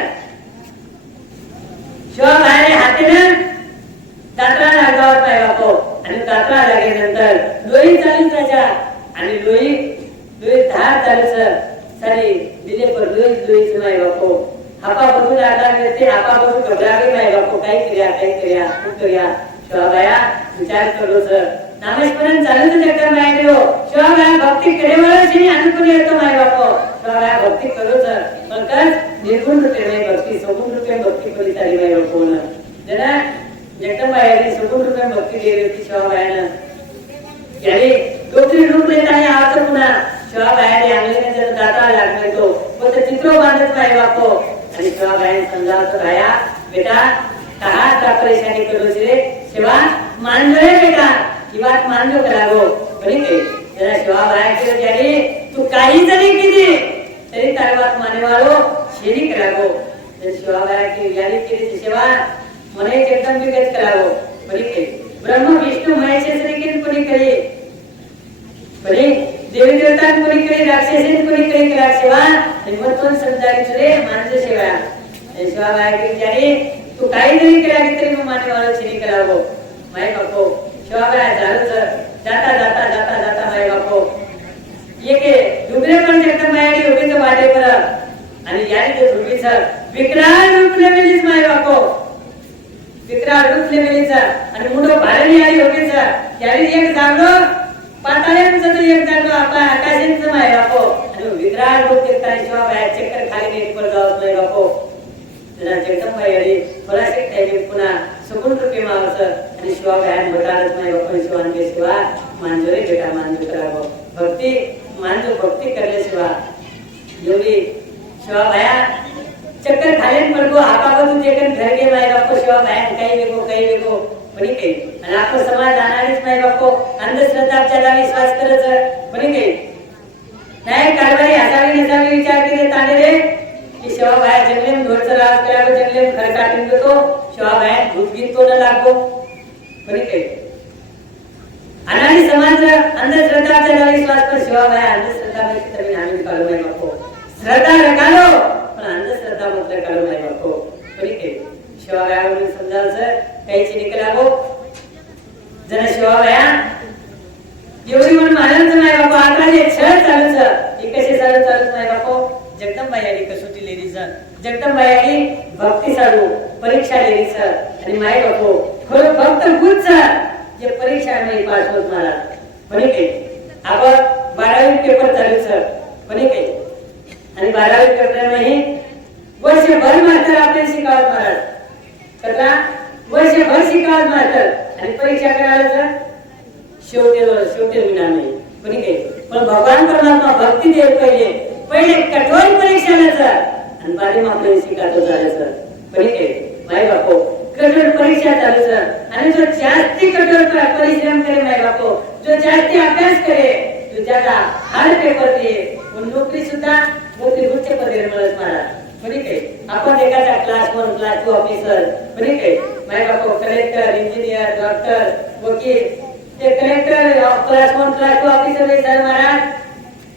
दात्रा लागवत माय बापो आणि दात्रा लागेनंतर लोही चालूच राजा आणि लोही धार चालूच सारी दिले पर लोहीच माय बापो हापा बघून लागला ते हापा बघून घबरावे माय बापो काही क्रिया शिवा बाया विचार करो सर नामेश्वरन चालू तो जगदंब बाया देव शिवा बाया भक्ती करेवळ छी अनुकूल येतो माय बापो शिवा बाया भक्ती करो सर पण निर्गुण रूपे में भक्ती सगुण रूपे भक्ती करी चाली माय बापो न जरा जगदंब बायाने सगुण रूपे भक्ती दिली होती शिवा बायानं यानी दुसरी रूप लेता है आवत पुन्हा शिवा बायाने आंगलीने जर दाता लागले तो वो तो चित्रो बांधत माय बापो आणि शिवा बायाने समजावत राया बेटा कहा का परेशानी करो रे शिवा मान लो बेटा ही बात मान लो करागो बरी के जरा शिवा बाया के जारी तू काही जरी किती तरी तार बात माने वालो शेरी करागो जर शिवा बाया की जारी केली शिवा मने एकदम विगत करागो बरी के ब्रह्म विष्णु महेश श्री के कोणी करे बरी देवी देवता कोणी करे राक्षसीन कोणी करे करा शिवा हिम्मतून समजारी रे मानजे शिवा शिवा बाया की जारी तू काही जरी केला तरी मग माने वाला छेनी करावो माय बापो शिवा बाया जाता माय बापो ये के दुगरे पण जगदंब बायानी उभी तो वाटे पर आणि याने ते उभीच विकराळ रूप लेवेलीच माय बापो विकराळ रूप लेवेलीच आणि मुंडो भारेनी आली उभीच याने एक जागलो पाताळ्यात जतो एक जागलो आपा आकाशात माय बापो आणि विकराळ रूप देखता शिवा बाया चक्कर खाली एक पर जावत माय बापो जगदंब बाई थोडासे टाइम पुन्हा सगुण रूपे मावस आणि शिवा बाहेर बतारच नाही बापन शिवांचे शिवा मांजोरे बेटा मांजो करावो भक्ती मांजो भक्ती करले शिवा एवढी शिवा बाया चक्कर खालेन पडगो आपा बघून जे कन घर गे माय बापो शिवा बाहेर काही वेगो पण काही आणि आपण समाज जाणारच माय बापो अंधश्रद्धाच्या विश्वास करच पण काही नाही कारभारी असावी नसावी विचार केले ताणे रे की शिवा बाहेर जंगलेम ढोरचा राज करावं जंगलेम घर काटून देतो शिवा बाहेर भूत गीत तो न लागो बरी काही अनादी समाज अंधश्रद्धाचा विश्वास पर शिवा बाहेर अंधश्रद्धा में तरी नामी काढू नाही बापो श्रद्धा रकालो पण अंधश्रद्धा मत काढू नाही बापो बरी काही शिवा बाहेर समजायचं काहीची निकलागो जरा शिवा बाहेर एवढी म्हणून महाराज नाही बापो आता जे छळ चालूच हे कसे चालूच नाही बापो जगदंबाई कसोटी लेडीज जगदंबाई भक्ती साडू परीक्षा लेडीज आणि माय बापो खरं भक्त गुच्च जे परीक्षा नाही पास होत मला पण काही आपण 12वी पेपर चालू सर पण काही आणि 12वी पेपर नाही वर्षभर मात्र आपल्याला शिकावत महाराज कथा वर्षभर शिकावत मात्र आणि परीक्षा करायला सर शेवटी मिळणार नाही पण काही पण पण भगवान परमात्मा भक्ती देव पहिले कठोर परीक्षेला सर आणि बारी आपल्याला शिकायचं झालं सर पहिले माय बापो कठोर परीक्षा चालू सर आणि जो जास्ती कठोर परिश्रम करे माय बापो जो जास्ती अभ्यास करे जो ज्यादा हार्ड पेपर दिए नोकरी सुद्धा नोकरी उच्च पदवी मिळत मला म्हणजे आपण एखादा क्लास 1 क्लास 2 ऑफिसर म्हणजे माय बापो कलेक्टर इंजिनियर डॉक्टर वकील ते collector class 1 class 2 officer sir Maharaj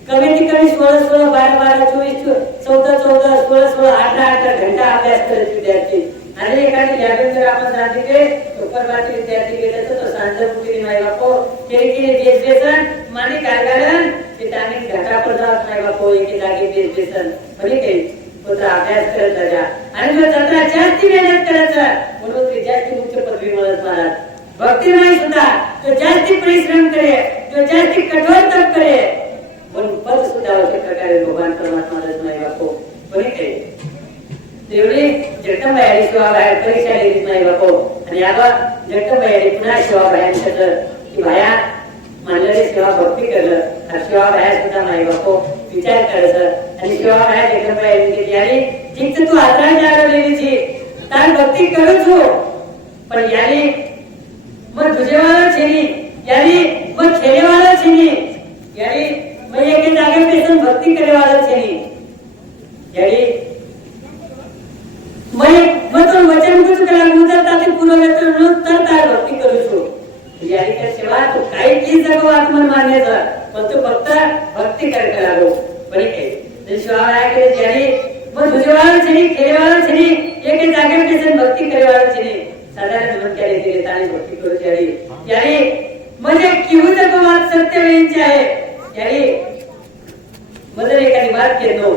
कमीत कमी 16 12 24 14 16 18 घंटा अभ्यास करत विद्यार्थी आणि एखादी लॅबरेटरी जर आपण सांगितले सुपरवायझर विद्यार्थी गेले तर तो सांजपुरी माय बापो केली बेसन माने कारगारन ते त्याने घटा पडतात माय बापो एके जागी बेसन म्हणजे पुत्र अभ्यास करत राजा आणि जो जत्रा जास्ती मेहनत करायचा म्हणून ते जास्ती उच्च पदवी मिळत महाराज भक्ती नाही सुद्धा जो जास्ती परिश्रम करे जो जास्ती कठोर तप करे म्हणून पद सुद्धा अशा प्रकारे भगवान परमात्मालाच नाही बापो म्हणजे तेवढी जगदंबाई शिवा बाहेर परीक्षा लिहिलीच नाही बापो आणि आता जगदंबाई पुन्हा शिवा बाहेर म्हटलं की भाया मानलेली सेवा भक्ती करलं शिवा बाहेर सुद्धा नाही बापो विचार करायचं आणि शिवा बाहेर जगदंबाई यारी जिथं तू आदरा जागवलेली तार भक्ती करूच हो पण यारी मग तुझेवाला छेनी यारी मग खेळेवाला छेनी यारी मग एके जागे पेसन भक्ती करेवाला छेनी यारी मग वचन कुछ करा मुदत ताते पुरवतो न तर तार भक्ती करू छो यारी का सेवा तू काही की जगो आत्मन मान्याचा पण तू फक्त भक्ती कर लागो बरी काय जे शिवा आहे की यारी मग तुझेवाला छेनी खेळेवाला छेनी एके जागे पेसन भक्ती करेवाला छेनी साधारण जीवन केले दिले ताने भक्ती करू यारी यारी म्हणजे किहू जगो बात सत्य वेळीची आहे यारी मदर एखादी बात केलो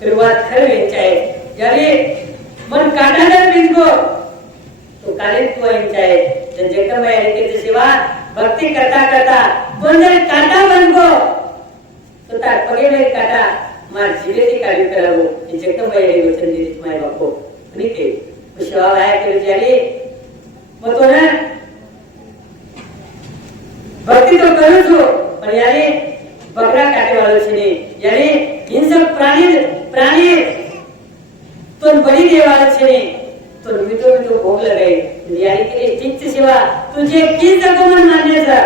तर बात खरं वेळीची आहे यारी मन काढायला बिंदो तो कालित पोइंट आहे जर जगदंबाई हरिकेची सेवा भक्ती करता करता पण जर काटा बनगो तो तार पगे में काटा मार जीवे की कार्य करावो हे जगदंबाई हरि वचन दिली माय बापो आणि ते शिवा आहे के विचारी मग तो ना भक्ती तो करू छो पण यारी बकरा काटे वालो छे यारी हिंसक प्राणी तो बड़ी देवाल छे तो मिठो भोग लगाई यानी के चित्त सेवा तुझे किस जगो मन मान्य था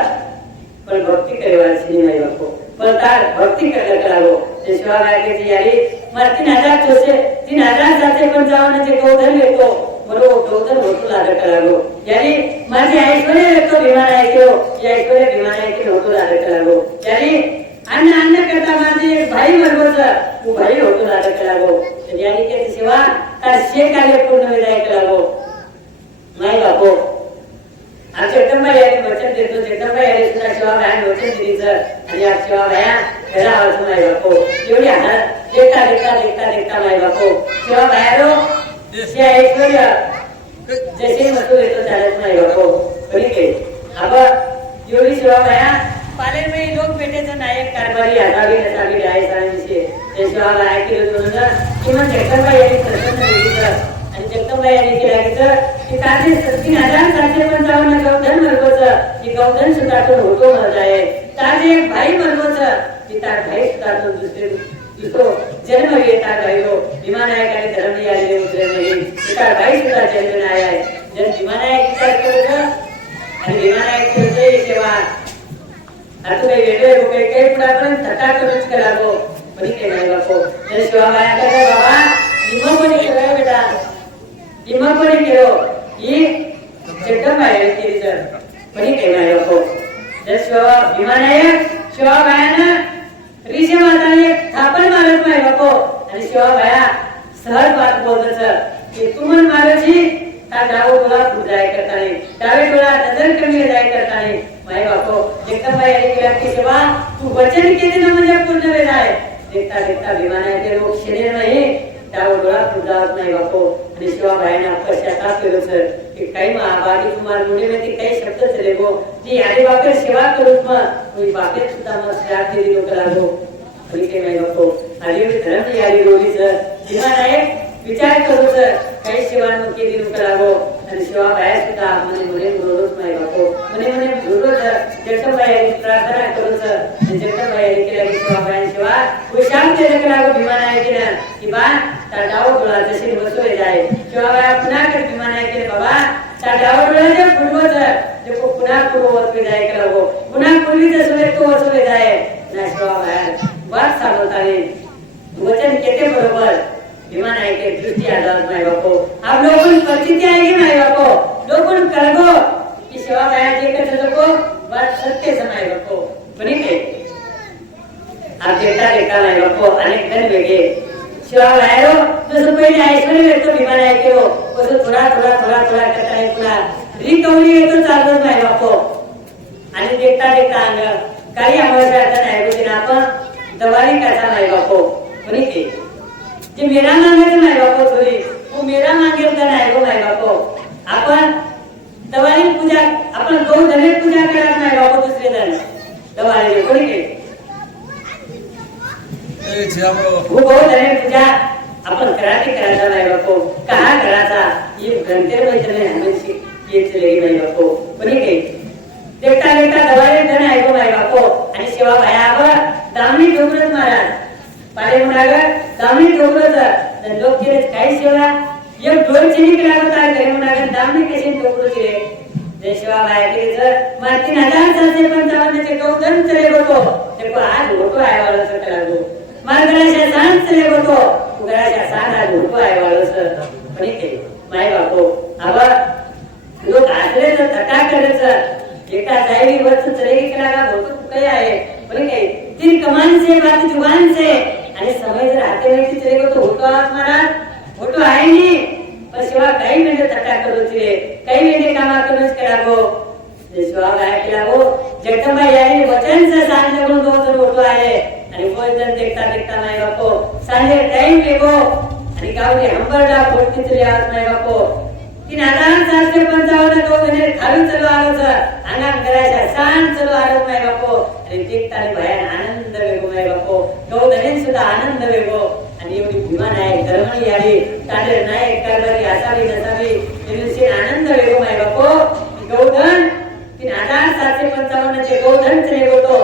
पण भक्ती करेवाल छे नाही बापो पण तार भक्ती करावो ते सेवा लागे यारी मार 3000 साथे पण जावने जे गौधन येतो बरो गौधन होतो लाग करावो यानी माझे ऐश्वर्य येतो विमान आहे तो या ऐश्वर्य विमान आहे की होतो लाग करावो यानी अन्न करता माझे एक भाई मरवचा तू भाई होतो लाग करावो यानी के सेवा तार शे कार्य पूर्ण विदाय करावो नाही बापो आज जगदंबाई यारी वचन देतो जगदंबाई यारी सुद्धा सेवा बाहेर वचन दिलीच आणि आज सेवा बाहेर घरा आवाज नाही बापो एवढी देखता नाही बापो सेवा बाहेरो दुसऱ्या ऐश्वर्य जसे मतो येतो चालत नाही बापो बरी के अब एवढी सेवा बाहेर पालेर में लोक पेटेचं नायक कारभारी असावी आहे सांगितले ते सेवा बाहेर केलं म्हणून किमान जगदंबाई यारी प्रसन्न दिलीच आणि जगदंबाई यांनी केलं की ताजे 30,755 गौधन मरवच की गौधन सुद्धा होतो म्हणत आहे ताजे एक भाई मरवच की तार भाई सुद्धा दुसरो जन्म घेता भाईरो विमानायकाने धर्म याले उतरे नाही तार भाई सुद्धा जन्म नाही आहे जर विमानायक विचार करतो आणि विमानायक करते सेवा आता काही वेगळे काही पुढे थटा करूच करावो पण ते नाही बापो जर सेवा बाया करता बाबा इमा कोणी केलं बेटा इमा कोणी केलं ही जगदंबाई केली तर पण ते नाही बापो जर सेवा विमानायक सेवा बायानं ऋषी माताने थापण मारत नाही बापो आणि सेवा बाया सहज बात बोलत की तुमन मारची ता डावो डोळा खुदाय करताने डावे डोळा नजर कमी जाय करताने माय बापो जगदंबाई यांनी केला की सेवा तू वचन केले ना म्हणजे पूर्ण वेळ आहे देखता विमानाचे लोक शरीर नाही डावो डोळा खुदावत नाही बापो आणि सेवा बायाने पश्चाताप केलो सर की काही बाकी तुम्हाला मुलीमध्ये काही शब्द चले गो जी यारी बापे सेवा करूच मग कोई बापे सुद्धा मग श्राप दिली लोक लागो आणि काही नाही बापो आणि धर्म यारी रोली सर विमानायक विचार करू सर काही सेवा केली लोक लागो आणि शिवा बाया सुद्धा म्हणे म्हणे रोज माय बापो म्हणे म्हणे रोज जगदंबाई प्रार्थना करून जगदंबाई केल्या की शिवा बाया शिवा शांती जगला विमान आहे की ना की बा ता डाव डोळा जशी बसवले जाय शिवा बाया पुन्हा कर विमान आहे की बाबा ता डाव डोळा जे पूर्वज जे पुन्हा पूर्ववत जाय करा हो पुन्हा पूर्वी जसं तो वसवले जाय ना शिवा बाया वाट चालवताने वचन केते बरोबर विमान आहे के दृष्टी आधार माय बापो आप लोगों परिस्थिती आहे की माय बापो लोगों करगो की शिवा बाया जे करत लोको बात सत्य समाय बापो बनी के आप देखता देखता माय बापो अनेक जण वेगळे शिवा बाया जसं पहिले ऐश्वर्य येतो विमान आहे के हो कसं थोडा करता आहे पुन्हा रिकव्हरी येतो चालतो माय बापो आणि देखता देखता अंग काही अमावस्या आता नाही गोष्टी आपण दवारी कसा माय बापो बनी के जे मेरा मांगे तो माय बापो थोड़ी वो मेरा मांगे तो नाही गो माय बापो आपण दवारी पूजा आपण गौ धने पूजा करत माय बापो दुसरे जण दवारी कोणी के वो गौ धने पूजा आपण करायचा माय बापो कहा करायचा ये घंटे में चले हमें ये चलेगी माय बापो कोणी के देखता देखता दवारी धन आहे गो माय बापो आणि सेवा भयावर दामणी डोंगरच महाराज पाले म्हणाला दामणी डोंगरच लोक केले काय सेवा एक डोर चिनी केला होता घरी म्हणाला दामणी कशी डोंगर केले जय शिवा बाया केले तर मग 3755 चे गौधन चले होतो देखो आज होतो आहे वाला सर लागो मार्गराशा सांग चले होतो उगराशा सांग आज होतो आहे वाला सर पण के माय बापो आबा लोक आसले तर तटा करायचं एका जायवी वर्ष चलेगी केला होतो काय आहे पण के तीन कमान से बात जुबान से आणि समय जर हाते नाही चले तो होतो महाराज होतो आहे नी पण शिवा काही मिनिट तटा करू तिले काही मिनिट कामा करूच करागो जे शिवा काय केला हो जगदंबाई याने वचन से सांगले म्हणून तो होतो आहे आणि कोई जण देखता देखता नाही बापो सांगे टाइम लेगो आणि गावले हंबरडा फोडती चले आज नाही बापो 3755 तो गणे खाली चलो आलोच अंगा करायचा सांग चलो आलो नाही बापो आणि देखता भयान आनंद वेगो नाही बापो तो गणे सुद्धा आनंद वेगो आणि एवढी विमान आहे धर्मणी आली ताडे नाही कारभारी असावी नसावी दिवशी आनंद वेगो नाही बापो गौधन 3755 चे गौधन चले होतो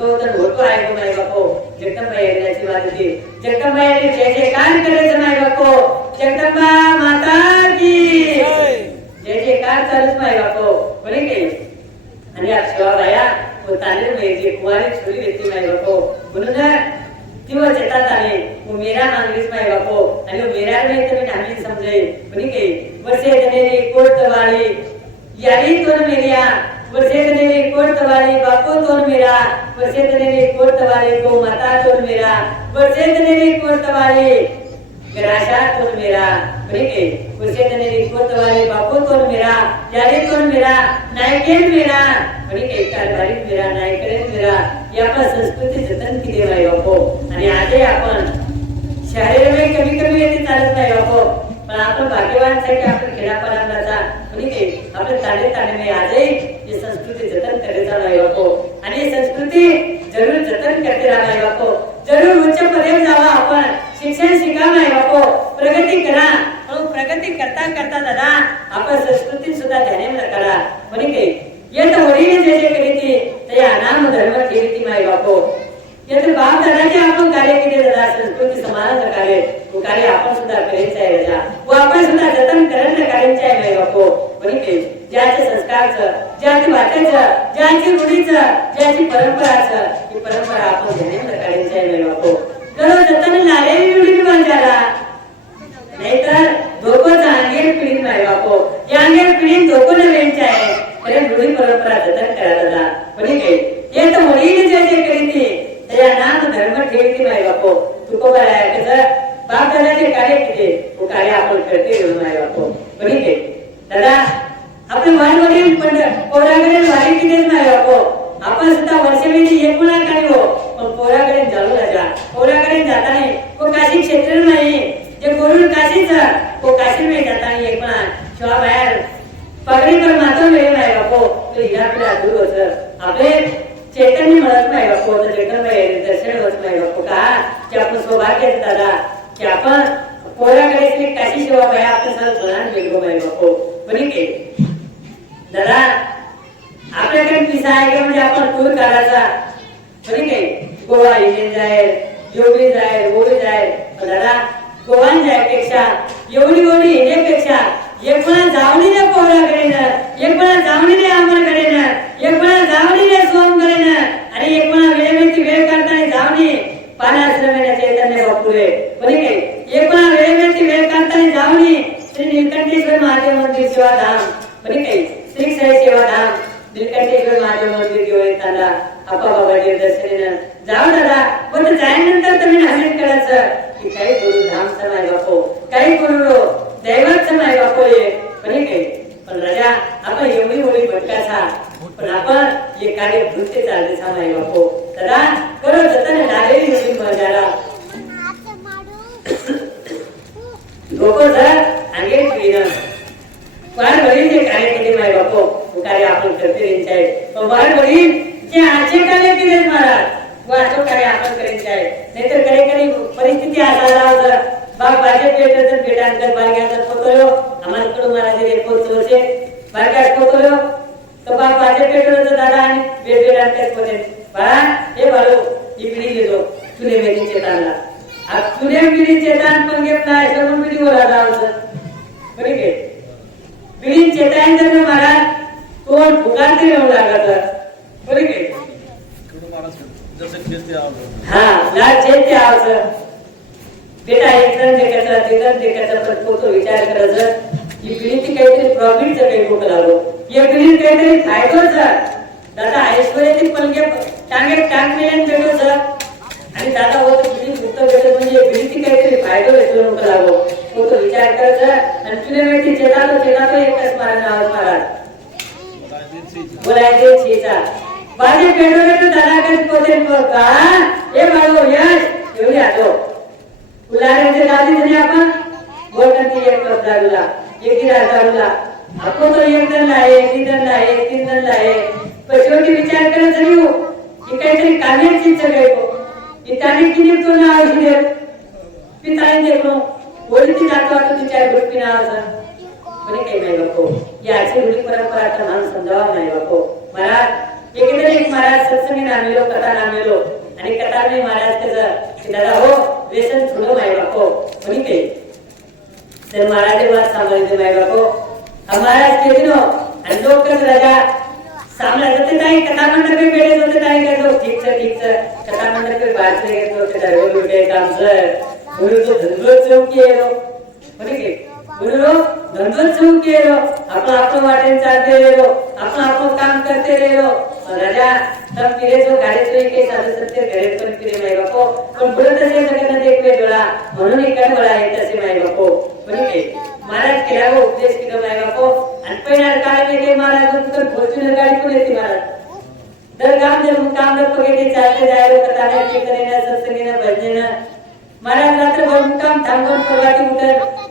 गौधन होतो आहे गो नाही बापो जगदंबाई याची वाद होती जगदंबाई जय जयकार करायचं नाही बापो जगदंबा माता की जय जयकार चालूच नाही बापो बरे के आणि शिवा बाया पोताने मेरी कुवारी छोरी देती नाही बापो म्हणून तीव चेतात आले वो मेरा मांगलीस नाही बापो आणि मेरा नाही तर मी आम्ही समजे बरे के वर्षे जनेरी कोटवाली यारी तोर मेरिया वर्षे जनेरी कोटवाली बापू तोर मेरा वर्षे जनेरी कोटवाली गो माता तोर मेरा वर्षे जनेरी कोटवाली ग्राशा तोर मेरा बरे के वर्षे जनेरी कोटवाली बापू तोर मेरा यारी तोर मेरा नायकेन मेरा बरे के कारभारी मेरा नायकेन मेरा या आपण संस्कृती जतन केली आहे बापू आणि आजही आपण शहरामध्ये कमी येते चालत नाही बापू पण आपण भाग्यवानसाठी आपण खेडापाड्याचा म्हणजे आपले ताणे में आजही ही संस्कृती जतन करायचा नाही बापू आणि ही संस्कृती जरूर जतन करते राहायला बापू जरूर उच्च पदावर जावा आपण शिक्षण शिका नाही बापू प्रगती करा पण प्रगती करता दादा आपण संस्कृती सुद्धा ध्यानात करा म्हणजे येत वडील जे करी ती ते नाम धर्म ठेवती माय बापू येत बाप दादाचे आपण कार्य केले दादा संस्कृती समाजाचं कार्य वो कार्य आपण सुद्धा करायचं आहे राजा वो आपण सुद्धा जतन करणं करायचं आहे माय बापू म्हणजे ज्याचे संस्कारचं ज्याची वाटेचं ज्याची रूढीचं ज्याची परंपराचं ही परंपरा आपण ध्यानात करायचं आहे माय बापू करो जतन लालेली रूढी बंजारा नाहीतर धोकोचं अंगेर पिढी माय बापू या अंगेर पिढी धोको न वेंच आहे खरे रूढी परंपरा जतन करा दादा म्हणजे येत वडील जे करीती त्या नाम धर्म ठेवती माय बापू तुको काय कसं बाप दादाचे कार्य केले वो कार्य आपण करते माय बापू म्हणजे दादा आपले वाडवडील पण पोराकडे वारी किती माय बापू आपण सुद्धा वर्षावेळी एकूणा काय हो पण पोराकडे जाऊ राजा पोराकडे जाता नाही को काशी क्षेत्र नाही जे गुरु काशीचं को काशी में जाता नाही एकूणा शिवा बाहेर पगडी पर मातो वेळ नाही बापू तो हिराकडे दूर होत आपले चैतन्य म्हणत नाही बापू तर जगदंबाई दर्शन होत नाही बापू का की आपण सौभाग्य दादा की आपण पोराकडे काशी सेवा बाया आपण सर्व प्रधान गेलो नाही बापू कोणी के दादा आपल्याकडे पिसा आहे का म्हणजे आपण टूर काढायचा कोणी के गोवा इंडियन जाईल योगी जाईल गोवी जाईल पण दादा गोवान जायपेक्षा एवढी येण्यापेक्षा एक पण जावणीने पोहराकडे ना एक पण जावणीने आम्हाकडे ना एक पण जावणीने सोमकडे ना आणि एक पण वेळेवरती वेळ करताना जावणी पानाश्रमेने चैतन्य बापूरे कोणी के एक पण वेळेवरती वेळ करताना जावणी श्री नीलकंठेश्वर महादेव मंदिर सेवाधाम कोणी के श्री साई सेवाधाम नीलकंठेश्वर महादेव मंदिर घेऊन येताना आपा बाबाजी दर्शनेनं जाऊ दादा पण जायनंतर तुम्ही हमेन करायचं की काही गुरु धाम समाय बापो काही गुरु दैवत समाय बापो ये पण काही पण राजा आपण एवढी भटकाचा पण आपण हे कार्य भूते चालते समाय बापो दादा करो जतन लागेली होती मजाला लोक जर अंगे पिणं वार वडील जे कार्य केले माय बापो कार्य आपण करते त्यांचे पण वार वडील जे आजचे कार्य केले महाराज वाटो कार्य आपण करायचे आहे नाहीतर काही परिस्थिती असायला होतं बाग भाजप पेटत पेटांतर बारग्याचा पोतलो आम्हाला कडू महाराज रे पोतलोचे बारग्यात पोतलो तो बाग भाजप पेटत दादा आणि पेटांतर पोते बाळा हे बाळो इकडे गेलो तुले मेदी चेतानला आ तुले मेदी चेतान पण घेतला समोर मेदी वर आला होता बरे के मेदी चेतान तर महाराज तोंड फुकारते येऊ लागत बरे के हाँ लाड चेते आवसर बेटा एकदम देखायचा तिथं देखायचा पण तो विचार करायचा की पिढीची काहीतरी प्रॉफिटचं काही डोकं लागलो या पिढीत काहीतरी फायदोच दादा ऐश्वर्याची पलके टांगे टांगलेल्या भेटो सर आणि दादा होत पिढी मुक्त भेटत म्हणजे पिढीची काहीतरी फायदो भेटलो डोकं लागलो तो विचार करायचा आणि तुला माहिती चेता तो एकच महाराज नाव महाराज बोलायचे छेचा बाजे पेटो दादा कधी पोते का हे बाळो यश एवढी आतो उलाऱ्याचे दादी जणी आपण बोलती एक कप दारूला एक गिलास दारूला आपण तो एक दंड आहे एक दंड आहे एक तीन दंड आहे पण शेवटी विचार करत जरी की काहीतरी काढण्याची इच्छा करतो की त्याने किती तो नाव दिले पिताने देखो बोलती जातो आता तिच्या गोष्टी नावाचा पण काही नाही बापो याची रूढी परंपरा आता मान समजावा नाही बापो महाराज एक महाराज सत्संगी नामेलो कथा नामेलो आणि कथा में महाराज कसं दादा हो व्यसन छोडो माय बापो कोणी काही तर महाराज बात सांभाळते माय बापो महाराज के दिनो आणि लोक कसं राजा सामला जाते ताई कथा मंडप पे बैठे होते ताई कहतो ठीक से कथा मंडप पे बात ले गए तो दादा रोल उठे काम सर गुरु तो धंधो चौकी है रो कोणी काही गुरु धंधो चौकी है रो आपण वाटेन चालते रो आपण काम करते रो राजा तब फिरे जो गाडी तो एक साधे सत्य घरे पण फिरे माय बापो पण बोलत असे सगळ्यांना देखवे डोळा म्हणून एक काय मला आहे तसे माय बापो कोणी काही महाराज केला हो उपदेश केला माय बापो आणि पहिला काय वेगळे महाराज तर फॉर्च्युनर गाडी पण येते महाराज दर गाव जर मुकाम जर पगेटे चालते जायलो कथाने कीर्तनेनं सत्संगेनं भजनेनं महाराज रात्रभर मुकाम थांबून प्रभाती उठत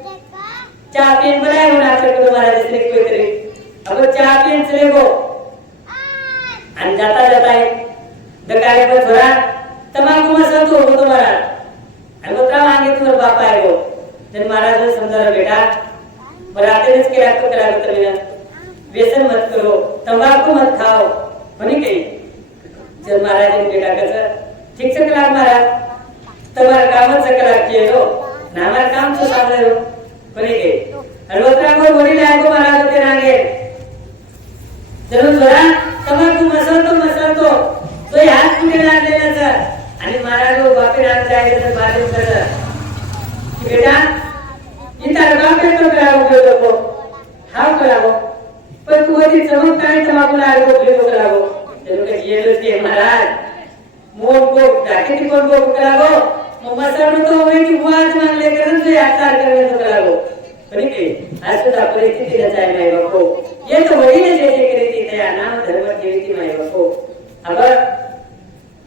चहा पियन बनाय होणार आपल्याकडे महाराज इसने कोई तरी अब चहा पियन चले गो आणि जाता दकारे पर थोड़ा तमाकू मसलतो हो तुम्हारा आणि बोलता मांगे तुम्हारा बाप आहे वो जन महाराज ने समझा बेटा बराते ने के रात को करा दो तमीना व्यसन मत करो तंबाकू मत खाओ म्हणे काही जन महाराज ने बेटा कसं ठीक से करा महाराज तुम्हारा काम से करा किए रो ना हमारा काम तो सामने रो म्हणे काही आणि बोलता को बोली लाए को महाराज होते नागे जरूर बरा तंबाकू मसलतो तो हात कुठे लागलेला सर आणि महाराज बापे नाम जायचं तर बाजू करत की बेटा इतर बापे तो करावं लोको हाव करावं पण तू वरती चमकताय तंबाकू लागो फिरो करावं ते लोक गेलो ते महाराज मोन को टाकेती कोण को करावं मग मसलतो तो वरती वाज मागले करन तो याचार करवे तो करावं पण की आज सुद्धा परिस्थिती त्याचा आहे नाही बापो ये तो वडील जे करीती त्या नाम धर्म ठेवीती नाही बापो अगर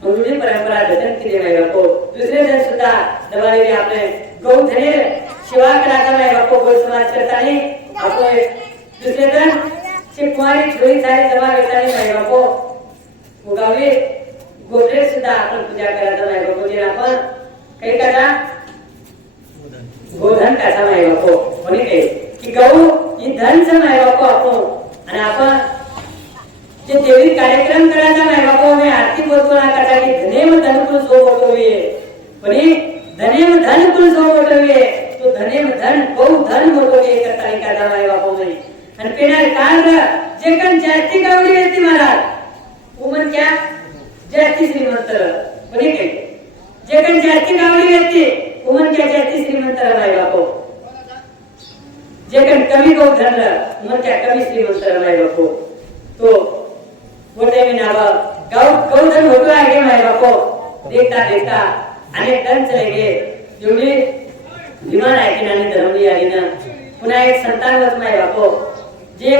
रूढी परंपरा जतन केली नाही बापो दुसरे जण सुद्धा दबालेले आपले गौधने सेवा करायचा नाही बापो गौ समाज करताना आपण दुसरे जण से कुमारी छोरी सारे जमा करताना नाही बापो उगावे गोत्रे सुद्धा आपण पूजा करायचा नाही बापो जे आपण काही करा गोधन कसा नाही बापो म्हणे काही की गौ ही धन च माय बापू आपण आणि आपण जे देवी कार्यक्रम करायचा माय बापू आम्ही आरती बोलतो ना कसा की धनेम धनकुल सो बोलतोय पण धनेम धनकुल सो बोलतोय तो धनेम धन बहु धन बोलतोय करता एखादा माय बापू नाही आणि पेणार काल जे कण जास्ती गावडी येते महाराज उमन क्या जास्ती श्रीमंत बरे काय जे कण जास्ती गावडी येते उमन क्या जास्ती श्रीमंत माय बापू जे कण कमी गौ धरलं उमन क्या कमी श्रीमंत माय बापू तो मोठे मी नाव गौधन होतो आहे माय बापू देखता देखता अनेक टन चले गे एवढी विमान आहे की नानी धरवली आली ना पुन्हा एक संतान होत माय बापू जे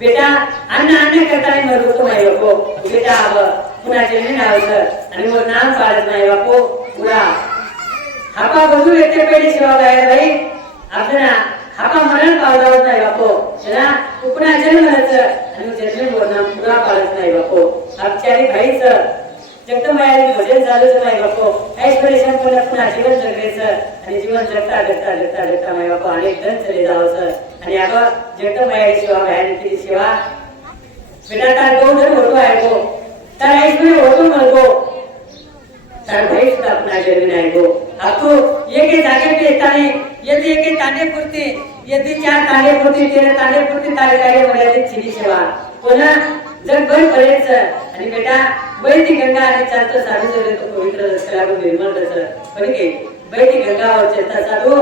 बेटा अन्न अन्न करता नाही मरू तो माय बापू बेटा आव पुन्हा जन्म नावचं आणि मग नाम पाडत माय बापू पुरा हापा बघू येते पेढी शिवा बाहेर बाई आपल्याला हापा मरण पावला नाही बापू त्याला पुन्हा जन्मचं आणि जन्म बोलणं पुरा पाडत नाही बापू आपच्यारी भाईच जगदंबाई भजन झालंच नाही बापू ऐश्वर्य पुन्हा जीवन जगण्याचं आणि जीवन जगता जगता जगता जगता माय बापू अनेक जण चले जावचं आणि आता जगदंबाई सेवा बाहेर केली सेवा बेटा तार गौधन होतो आहे गो तार ऐश्वर्य होतो म्हणतो तार भाई सुद्धा पुन्हा जन्म नाही गो आपको एक जागे पे ताने यदि एक ताने पुरती यदि चार ताने पुरती तेरे ताने पुरती तारे काय मर्यादित छिली सेवा पुन्हा जगभर पडेच आणि बेटा बैठी गंगा आणि चालतो साधू जरे तो पवित्र रस्त्याला निर्मळ रस पण के बैठी गंगा और चलता साधू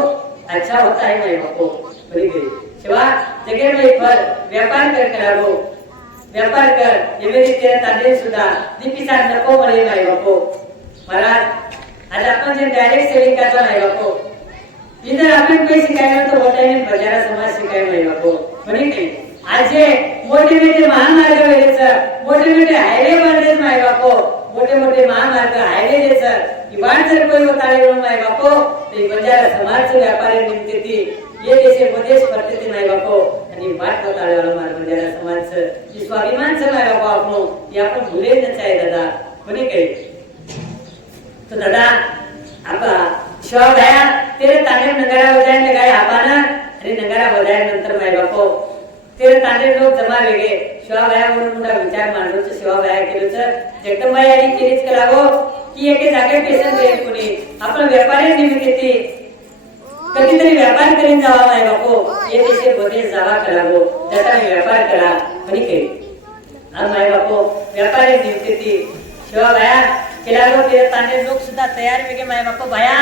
अच्छा होता है मैं बापू बड़ी गई सेवा जगह में पर व्यापार कर करावो व्यापार कर ये मेरी तेरे ताने सुधा दीपिसा नको मरे मैं बापू महाराज आज आपण जे डायरेक्ट सेलिंग करतो नाही बापू इधर आपण काही शिकायला तो होता नाही बाजारा समाज शिकायला नाही बापू बरी नाही आज मोठे मोठे महामार्ग वेळेच मोठे मोठे हायवे बनलेच माय बापू मोठे मोठे महामार्ग हायवे देच वाट जर कोई होताळे माय बापू ते बाजारा समाज व्यापारी निमित्त ती ये देशे मध्येच पडते माय बापू आणि वाट होताळे मार्ग बाजारा समाज ही स्वाभिमान से माय बापू आपण हे आपण भुले न चाहे दादा बरी काही तो दादा आपा शिवा भाया तेरे ताने नगारा बजायने गाय आपाना आणि नगारा बजायनंतर माय बापू तेरे ताने लोक जमा वेगे शिवा भाया म्हणून मोठा विचार मांडलोच शिवा भाया केलोच जगदंबाई आणि केलीच करावो की एके जागे पेशन दे कोणी आपण व्यापारी निमित्त ती कधीतरी व्यापार करीन जावा माय बापू ये देशे बदे जावा करावो त्याचा व्यापार करा बरी काही आणि माय बापू व्यापारी निमित्त ती शिवा भाया केलागो तेरे ताने लोक सुद्धा तयार वेगे माय बापू भाया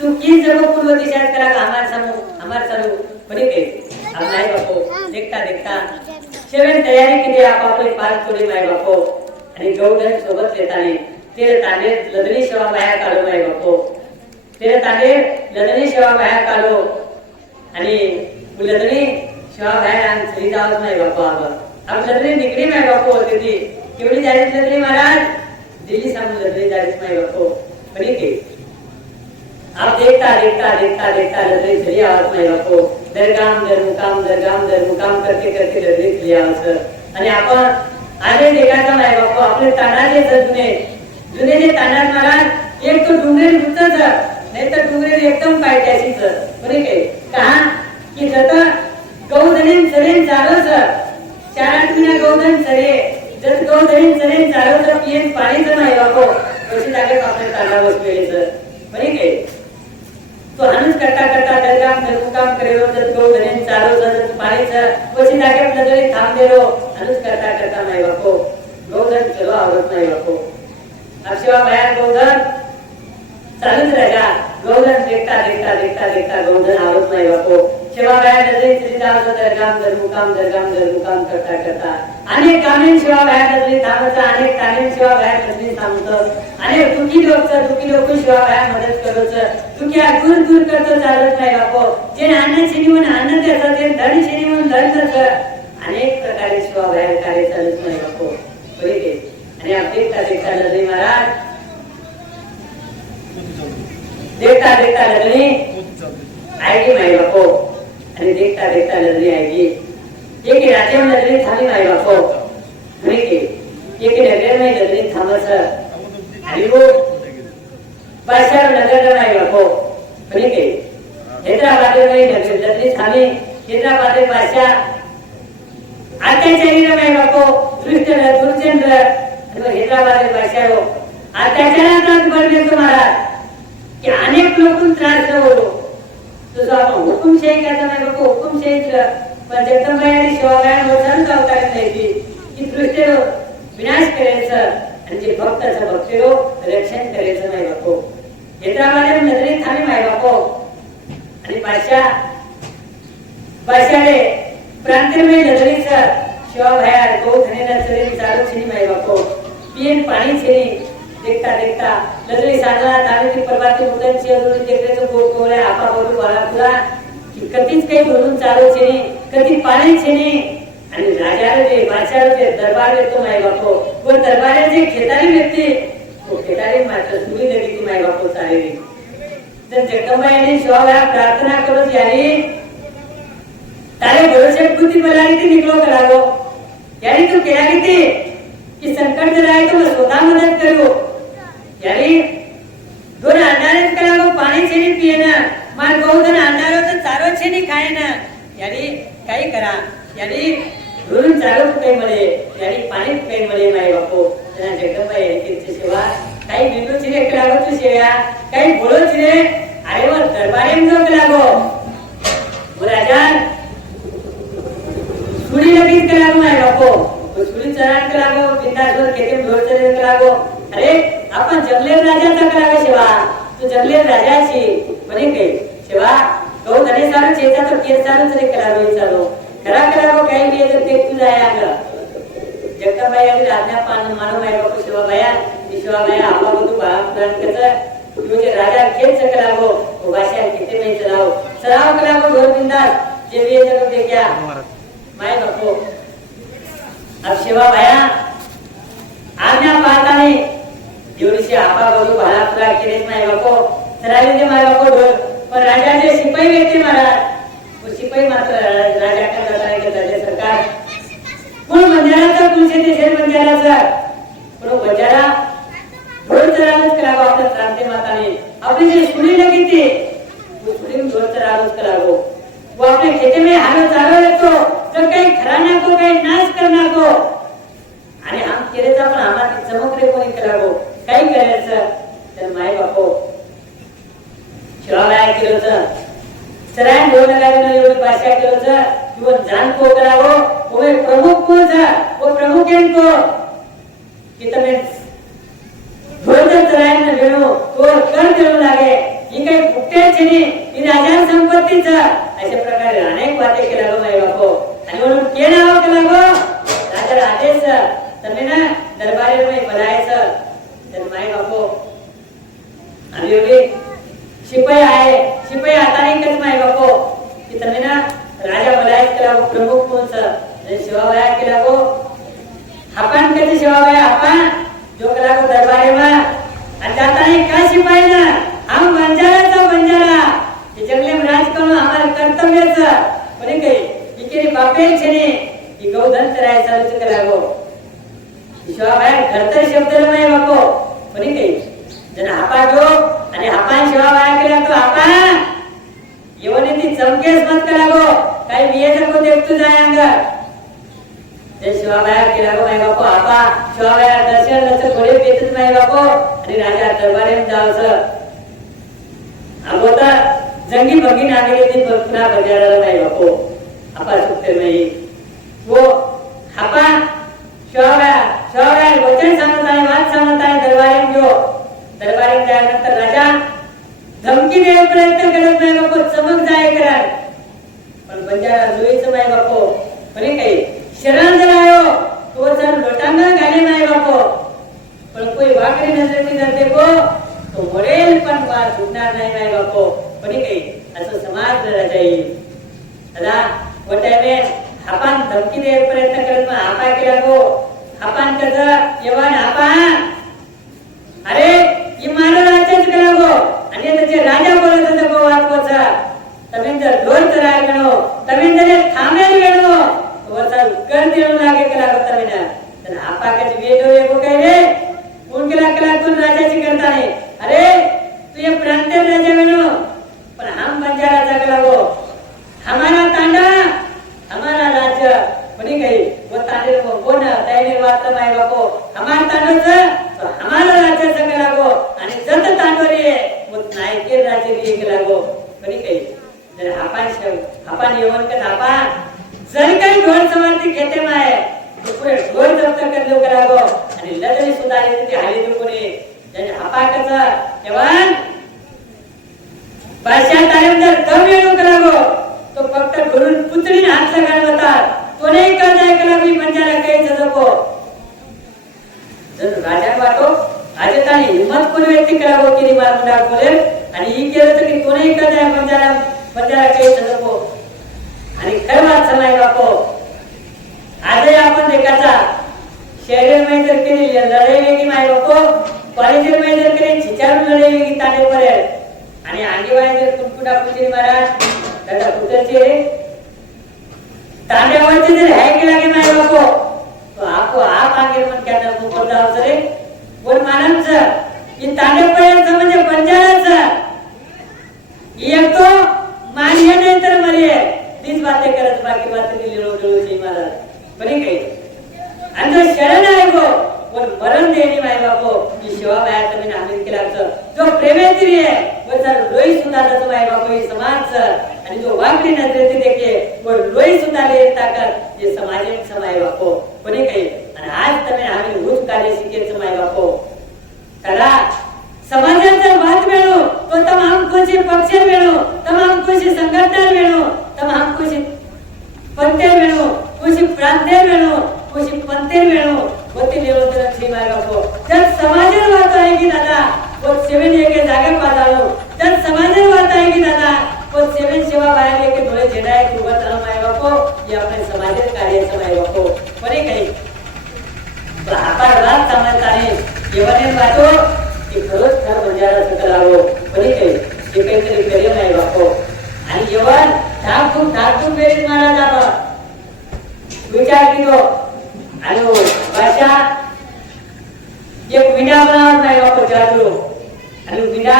तू की जगो पूर्व दिशा करा हमार चालू बरी काही अब माय बापू देखता देखता शेवट तयारी केली आपले पाच तोडे माय बापू आणि गौधन सोबत येताने तेरे ताने लदनी सेवा बाहेर काढो माय बापू तेरे ताने लदनी सेवा बाहेर काढो आणि लदनी सेवा बाहेर आणि चली जावत माय बापू अब लदनी निकली माय बापू होती ती केवढी जायची लदनी महाराज दिल्ली सामने लदनी जायची माय बापू बरी की आप देखता देखता देखता देखता लदनी चली आवत माय बापू दरगाम दर मुकाम करते करते लदनी चली आवत आणि आपण आले देखाचा माय बापू आपले तानाचे जुने जे तानात महाराज एक तो डुंगरेर गुचच नाही तर डुंगरेर एकदम पायट्याशीच बरे काय कहा की जत गौधनीन चरेन चालवच 4 8 महिना गौधन चरे जत गौधनीन चरेन चालवच पियन पाणीच नाही बापू कशी जागे आपले ताना बसलेलेच बरे काय तो हनुस करता करता दरगाम दरमुकाम करेलो जत गौधनीन चालवच जत पाणीच कशी जागे नजरे थांबलेलो हनुस करता करता नाही बापू गौधन चलो आवडत नाही बापू अक्षवा बाहेर गौधन चालूच राहिला गौधन देखता देखता देखता देखता गौधन आवडत नाही बापू शिवा बाहेर नजरे चली जावं दरगाम दरमुकाम करता करता अनेक कामेन शिवा बाहेर नजरे थांबतं अनेक कामेन शिवा बाहेर नजरे थांबतं अनेक दुखी लोक शिवा बाहेर मदत करोच दुखी दूर दूर करतो चालत नाही बापू जे अन्न शिनी म्हणून अन्न देतात ते धन शिनी म्हणून धन देतात अनेक प्रकारे शिवा बाहेर कार्य चालत नाही बापू बरे आणि आप देखता देखता लदनी महाराज देखता देखता लदनी आएगी माय बापू आणि देखता देखता लदनी आएगी एक राज्य में लदनी थामी माय बापू बरे एक नगर में लदनी थामस आणि वो बादशाह नगर माय बापू बरे हैदराबाद में लदनी थामी हैदराबाद बादशाह अत्याचारी रमाई बापो दुष्ट दुर्जन हैदराबाद बादशाह रो अत्याचारात बरने तुम्हारा कि अनेक लोकून त्रास होतो तुझा हुकुमशाही का नाही बापो हुकुमशाही पण जगदंबाई आणि शिवाबाई मोठ्यानं अवतार नाही की दृष्ट विनाश करायचं आणि जे भक्ताचं भक्तीरो रक्षण करायचं नाही बापो हैदराबाद नजरे थांबे माय बापो आणि बादशाहले प्रांतीय नजरेचा शिवाबाई तो धनेला चले चालू छिनी माय बापो पियन पाणी छिनी देखता देखता नजरे साधना तारीची परवाती मुलांची अजून देखरेचं गोड गोळ्या आपा बोलू बाळा पुरा की कधीच काही बोलून चालू छिनी कधी पाणी छिनी आणि राजाला जे बादशाह जे दरबार येतो माय बापो व दरबारे जे खेतारी व्यक्ती तो खेतारी मात्र सुरी लगी ती माय बापो चालेली जर जगदंबाई आणि शिवाबाई प्रार्थना करत यारी तारे भरोसे बुद्धी बनाई थी निकलो करागो यानी तू क्या की कि संकट जराए तो स्वतः मदद करो यानी दोन अंडारे करागो पाणी छेनी पिए ना मार गौधन अंडारो तो चारो छेनी खाए ना यानी काही करा यानी दोन चारो काही मळे यानी पाणी काही मळे माय बापो जना जगदंबाई यांची सेवा काही बिंदू चिरे करागो तू सेवा काही बोलो चिरे अरे वो दरबारे में करागो वो राजा सुरी लगी करागो माय बापो तो सुरी चरण करागो बिंदासवर खेते ढोर चरण करागो अरे आपण जंगलेर राजाचा करागो सेवा तू जंगलेर राजाची म्हणे काही सेवा गौ धने सारू चेता तो केर सारू तरी करागो चालो खरा करागो काही नाही तर ते तू जाय आग जगदंबाई आणि राजा पान मानो माय बापो सेवा बाया शिवाबाई आपला બધું પ્રાણ કરતા जो जे राजा खेल करागो वो भाषा किते नहीं चलाओ करागो ढोर बिंदास जे भी जगत दे क्या माय बापो अब शिवा भाया आज्ञा पाहता नाही एवढीशी आपा बघू भाला पुरा केलेच माय बापो चरायले जे माय बापो ढोर पण राजा जे शिपाई व्यक्ती महाराज वो शिपाई मात्र राजा का जाता है के सरकार कोण बंजाराचा कुलचे ते शेर बंजाराचा पण बंजारा ढोर चरावच करागो आपल्या क्रांती माताने अपनी जे सुनी लगी थी वो सुनी ढोर चरावच करागो वो अपने खेते में हारो चारो लेतो तो काही खराना को काही नाश करना को आणि हम केरेचा पण आम्हाला चमकरे कोणी करागो काही करायचं तर माय बापो शिवाबाई केलोचं सराय ढोर लगायला एवढी भाषा केलोचं किंवा जान को करागो वो प्रमुख को था वो प्रमुख को कि તમે ढोर चरायला वेणो तो कर देऊ लागे ही काही फुकटे छेनी ही राजा संपत्ती छ अशा प्रकारे अनेक बातें केला गो माय बापो आणि म्हणून के नाव केला गो राजा आदेश તમે ना दरबारे में बोलायचं तर माय बापो आणि एवढे शिपाई आहे शिपाई आता नाही कच माय बापो की તમે ना राजा बोलायचं केला गो प्रमुख कोणचं शिवाबाई केला गो आपण कधी शिवाबाई आपण जो कला को दरबारे में आणि जाता नहीं का शिपाई ना हम बंजारा ये जंगले में राज करो हमारे कर्तव्य छ पण काही इकेरी बापे छेने ही गौधन चराय चालू करागो शिवाबाई घरतर शब्द माय बापो पण काही जन हापा जो आणि हापा शिवाबाई केला तो हापा येवने ती चमकेस मत करागो काही बिये को देखतो जाय अंग जय शिवाबाई केला माय बापो हापा शिवाबाई दर्शन लच थोडे बेतच माय बापो आणि राजा दरबारे में जावचं अगोदर जंगी बगी नागेली ती पुन्हा बजाराला माय बापो आपा सुट्टे नाही वो हापा शिवाबाई वचन सांगत आहे वाद सांगत आहे दरबारे में जो दरबारे में त्यानंतर राजा धमकी देऊ प्रयत्न करत नाही बापो चमक जाय करार पण बंजारा जोईचं माय बापो पण काही शरण जरायो तो जर लोटांगा घाले माय बापो पण कोई वाकडी नजरेची जर देखो तो मरेल पण वाद सुटणार नाही माय बापो पण काही असं समाज राजा येईल दादा वटायने आपण धमकी दे प्रयत्न करत मग आपा केला गो आपण कसं येवान आपण अरे ही मारो राज्यच केला गो आणि त्याचे राजा बोलत होते गो वाचवाचा તમે ઢોર ચરાય ગણો તમે જને થામેલ ગણો વરસાદ કર દેવું લાગે કલા તમે ના તને આપા કે વેડો એકો કહે રે કોણ કલા તું રાજાજી કરતા નહીં અરે તું ये प्रांतीय राजा गणो पण हम बंजारा जगला गो हमारा तांडा रे मग नाही के राजे एक लागो बरी काही तर आपण येऊन का आपा जर काही ढोल सवारी घेते माय तो पुरे ढोल जप्त कर लो करागो आणि लदरी सुद्धा येते हाली दुकोने त्याने आपा कसा जवान बादशाह तालीम जर दम येऊ करागो तो फक्त घरून पुतळीने हात लगाड होतात तो नाही का जाय कला मी बंजारा काही जजको जर राजा वाटो આજે તાની હિંમત કોઈ વ્યક્તિ કરાવો કે મારા મુંડા બોલે અને ઈ કહે છે કે કોને કદાય બંજારા કહી શકો आणि खरं बात समाय बापो आजही आपण देखाचा शहर में जर केली लढाई वेगळी माय बापो कॉलेज में जर केली चिचारून लढाई वेगळी ताटे पडेल आणि आंगीवाई जर कुटकुटा पुजी मारा दादा पुतचे तांड्यावरचे जर है के लागे माय बापो तो आपको आप आगे मन क्या ना ऊपर जाओ रे बोल मानम सर ये तांडे पड़े समझे बंजारा सर ये तो मानिए नहीं तर मरिए तीच बातें करत बाकी बातें की लिळो लिळो ची महाराज बरी काही आणि जो शरण आहे गो वर मरण देणी माय बापो की शिवा बाया तुम्ही नामित केलाच जो प्रेमेची रे वर सर लोई सुद्धा तो माय बापो ही समाज आणि जो वाकडी नजरेती देखे वर लोई सुद्धा ले ताकद ये समाजे समाय बापो बरी काही आणि आज तुम्ही आम्ही उच्च कार्य शिकेच माय बापो करा समाजाचा मत मिळो तो तमाम कोशी पक्ष मिळो तमाम कोशी संघटना मिळो तमाम कोशी पंथे मिळो कोशी प्रांते मिळो कोशी पंथे मिळो होती लेवल तर श्री माय बापो जर समाजाला वाट आहे की दादा वो सेवन एक जागा पाजालो जर समाजाला वाट आहे की दादा वो सेवन सेवा बाहेर के डोळे जेडाय उभं राहून माय बापो हे आपले समाजाचे कार्याचं माय बापो बरे काही आपण रात समजताने येवने बातो की खरंच खर बंजारा सकलावो बरे काही हे काहीतरी करियर नाही बापो आणि येवन ठाकूर बेरीज महाराज आप विचार किलो आणि भाषा एक विडा बनावत नाही बापो जादू आणि विडा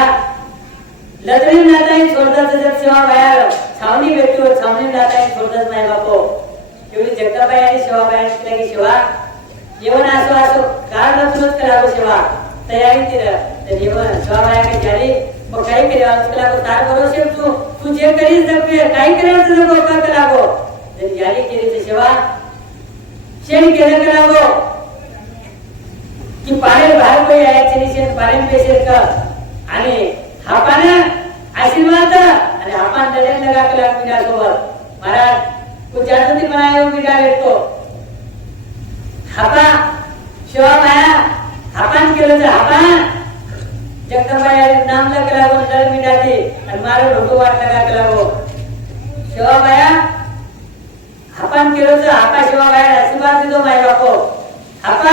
लदरी नाताई सोडतात जर सेवा बाहेर छावणी भेटतो छावणी नाताई सोडतात नाही बापो एवढी जगताबाई आणि सेवा बाहेर की सेवा येवन असो कार रचूनच करावं सेवा तयारी केलं तर येवन सेवा बाहेर झाली मग काही केलं उसला तार भरोसे तू जे करीस जगवे काही करायचं नको का करावो जर यारी केली सेवा शेण केलं करावो की पारे बाहेर कोई यायचे निशेन पारे पेशेर का आणि हापाना आशीर्वाद आणि हापान डरेन लगा कला मीडा सोबत महाराज कुछ जाती बनायो मीडा भेटतो हापा शिवा माया हापान केलं तर हापान जगदंबाई नाम लग लागो डर मिटाते आणि मारो ढोको वाट लगा लागो शिवा माया हापान केलं तर हापा शिवा माया आशीर्वाद दिलो माय बापो हापा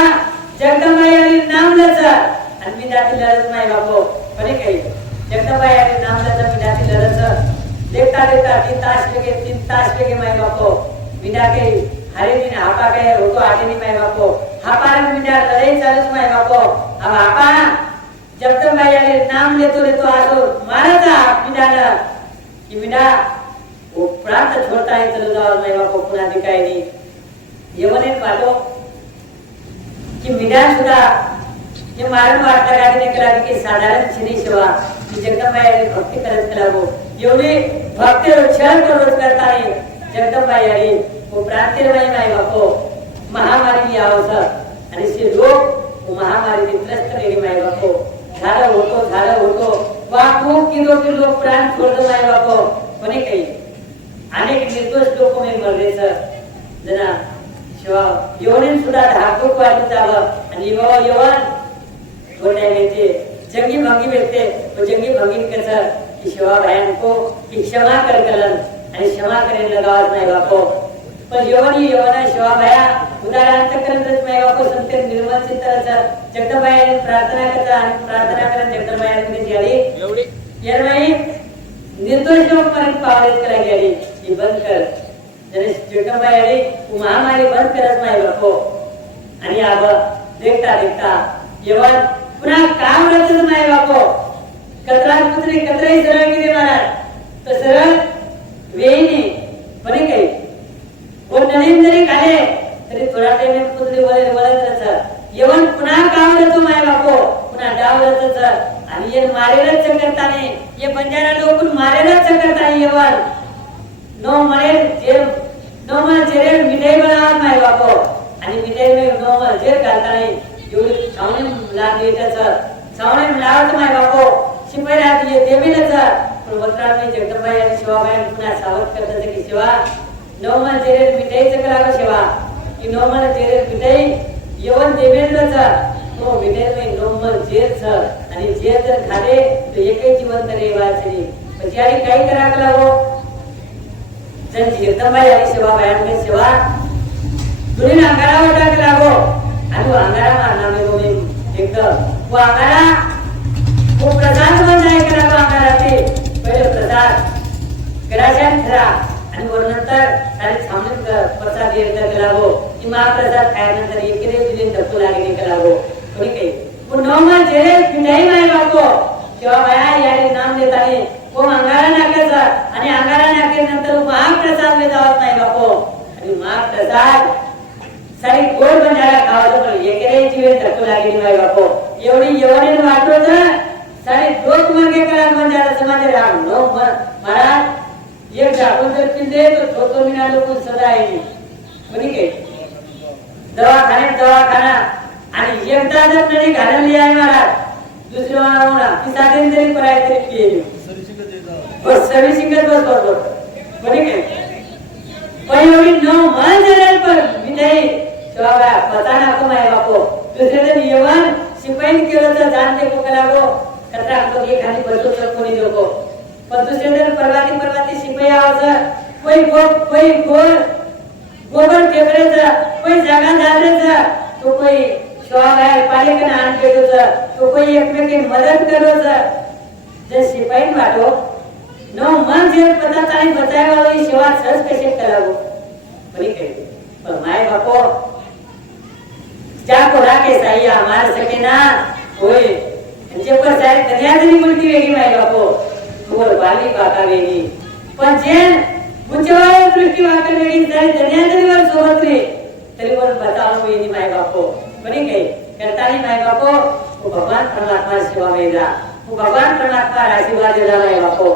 जगदंबाई नाम लच आणि मी जाती लढत माय बापो बरे काही जगदंबाई नाम लच मी जाती लढत देखता देखता 3 तास लगे माय बापो बिना के हरे दिन हापा के होतो आटे नहीं माय बापो हापा मिटा लड़ाई चालूच माय बापो अब हापा जब तक भाई यार नाम लेतो आसो मारा था मिटाना कि मिटा वो प्राप्त छोड़ता है चलो जाओ माय बापो पुन्हा दिखाई नहीं येवने पाटो कि मिटा सुद्धा ये मारून वाट लगाने करा की साधारण छिनी सेवा की जगदंबाई यारी भक्ती करत करावो एवढी भक्ती क्षण रोज करता है जगदंबाई यारी वो प्रांतीय माय बापो महामारी आवस आणि से रोग महामारी त्रस्त गेली माय बापो झालं होतो वा खूप किलो प्राण सोडतो माय बापो कोणी काही अनेक निर्दोष लोक मी मरलेच जना शिवा येऊन सुद्धा धाकूक वाटून जावं आणि येवन थोड्या येते जंगी भंगी भेटते तो जंगी भंगी कसं की शिवा भायांको की क्षमा करलन आणि क्षमा करेन लगावत नाही बापो पण येवनी शिवा भाया उदाहरण करतच नाही बापो संत निर्मल चित्ताचा जगदंबाई प्रार्थना करता आणि प्रार्थना करत जगदंबाई मध्ये झाली एवढी येरमाई निर्दोष लोक पर्यंत पावलेत करा गेली ही बंद कर जने जगदंबाई आली महामारी बंद करत नाही बापो आणि अब देखता येवन पुन्हा काम रचत नाही बापो कतरा पुत्री कतराई सरळ किती महाराज तर सरळ वेईने बरे काही वो नवीन जरी खाले तरी थोडा टाइम पुत्री वळत येवन पुन्हा काम रचतो माय बापो पुन्हा डावलच आणि ये मारेलच करताने ये बंजारा लोक मारेलच करताने येवन नो मळे जे नो मळे जे मिठाई बनावत नाही बापो आणि मिठाई में नो मळे जे घालताने एवढी छावणी लागली त्याच छावणी लावत नाही बापो शिपाई राहत ये देवीलच पण वत्राने जगदंबाई आणि शिवाबाई पुन्हा सावध करतात की शिवा नो मळे जे मिठाईच करावं शिवा की नो मळे जे मिठाई येवन देवेलच तो विदेश नोमल जेल छ आणि जेल जर खाले तो एकही जिवंत रेवायचे पण ज्यारी काही करा लागो जन जगदंबाई आणि शिवाबाई सेवा दुनी अंगारावर टाक लागो आणि अंगारा मारणार नाही बोले एकदम वो अंगारा वो प्रसाद बन जाय करा अंगाराचे पहिले प्रसाद करायचा खरा आणि वर नंतर सारे सामने प्रसाद येत लागो की महाप्रसाद खायनंतर एकेरे दिले धक्को लागणे करावो कोणी काही वो नॉर्मल जे मिठाई नाही बापो किंवा बाया याने नाम देत आहे वो अंगारा नाकाचा आणि अंगारा नाकेनंतर महाप्रसाद ले जावत नाही बापो आणि महाप्रसाद सारी गोड बनायला खावतो पण एकेरे जीवे धक्को लागणे नाही बापो एवढी येवणे वाटतो तर सारे दोत मागे करा म्हणजे समाज राम नो महाराज एक जागो जर पिंदे तो छोटो मिना लोक सदा आहे कोणी काही दवाखाना आणि एकदा जर नदी घालली आहे महाराज दुसऱ्या होणार ती साधन तरी करायला तरी केली बस सर्व्हिसिंगच बस कोणी काय पण एवढी नऊ मन जर पण मिठाई शिवाबा पता नको माय बापो दुसऱ्या जर येवन शिपाई केलं तर जाणते को लागो कचरा आमको ये खाली बसतो तर कोणी लोको पण दुसऱ्या जर परवाती शिपाई आवाज कोई गोबर फेकरेचा कोई जागा झालेचा तो कोई शिवाबाई पालिकेने आण केलोचा तो कोई एकमेकी मदत करोचा जे शिपाई वाटो नो मन जे पता ताई बचाय वाली सेवा सहज कसे करावो बरी काही पण माय बापो जा को राखे साई हमारे सके ना होय जे पर सारी दुनिया जरी मुलगी वेगी माय बापो मोर वाली बाका वेगी पण जे मुचवाय दृष्टी वाकर वेगी सारी दुनिया जरी वर सोबत रे तरी वर बताओ वेगी माय बापो बरी काही करतानी माय बापो वो भगवान परमात्मा सेवा वेगा वो भगवान परमात्मा आशीर्वाद देला माय बापो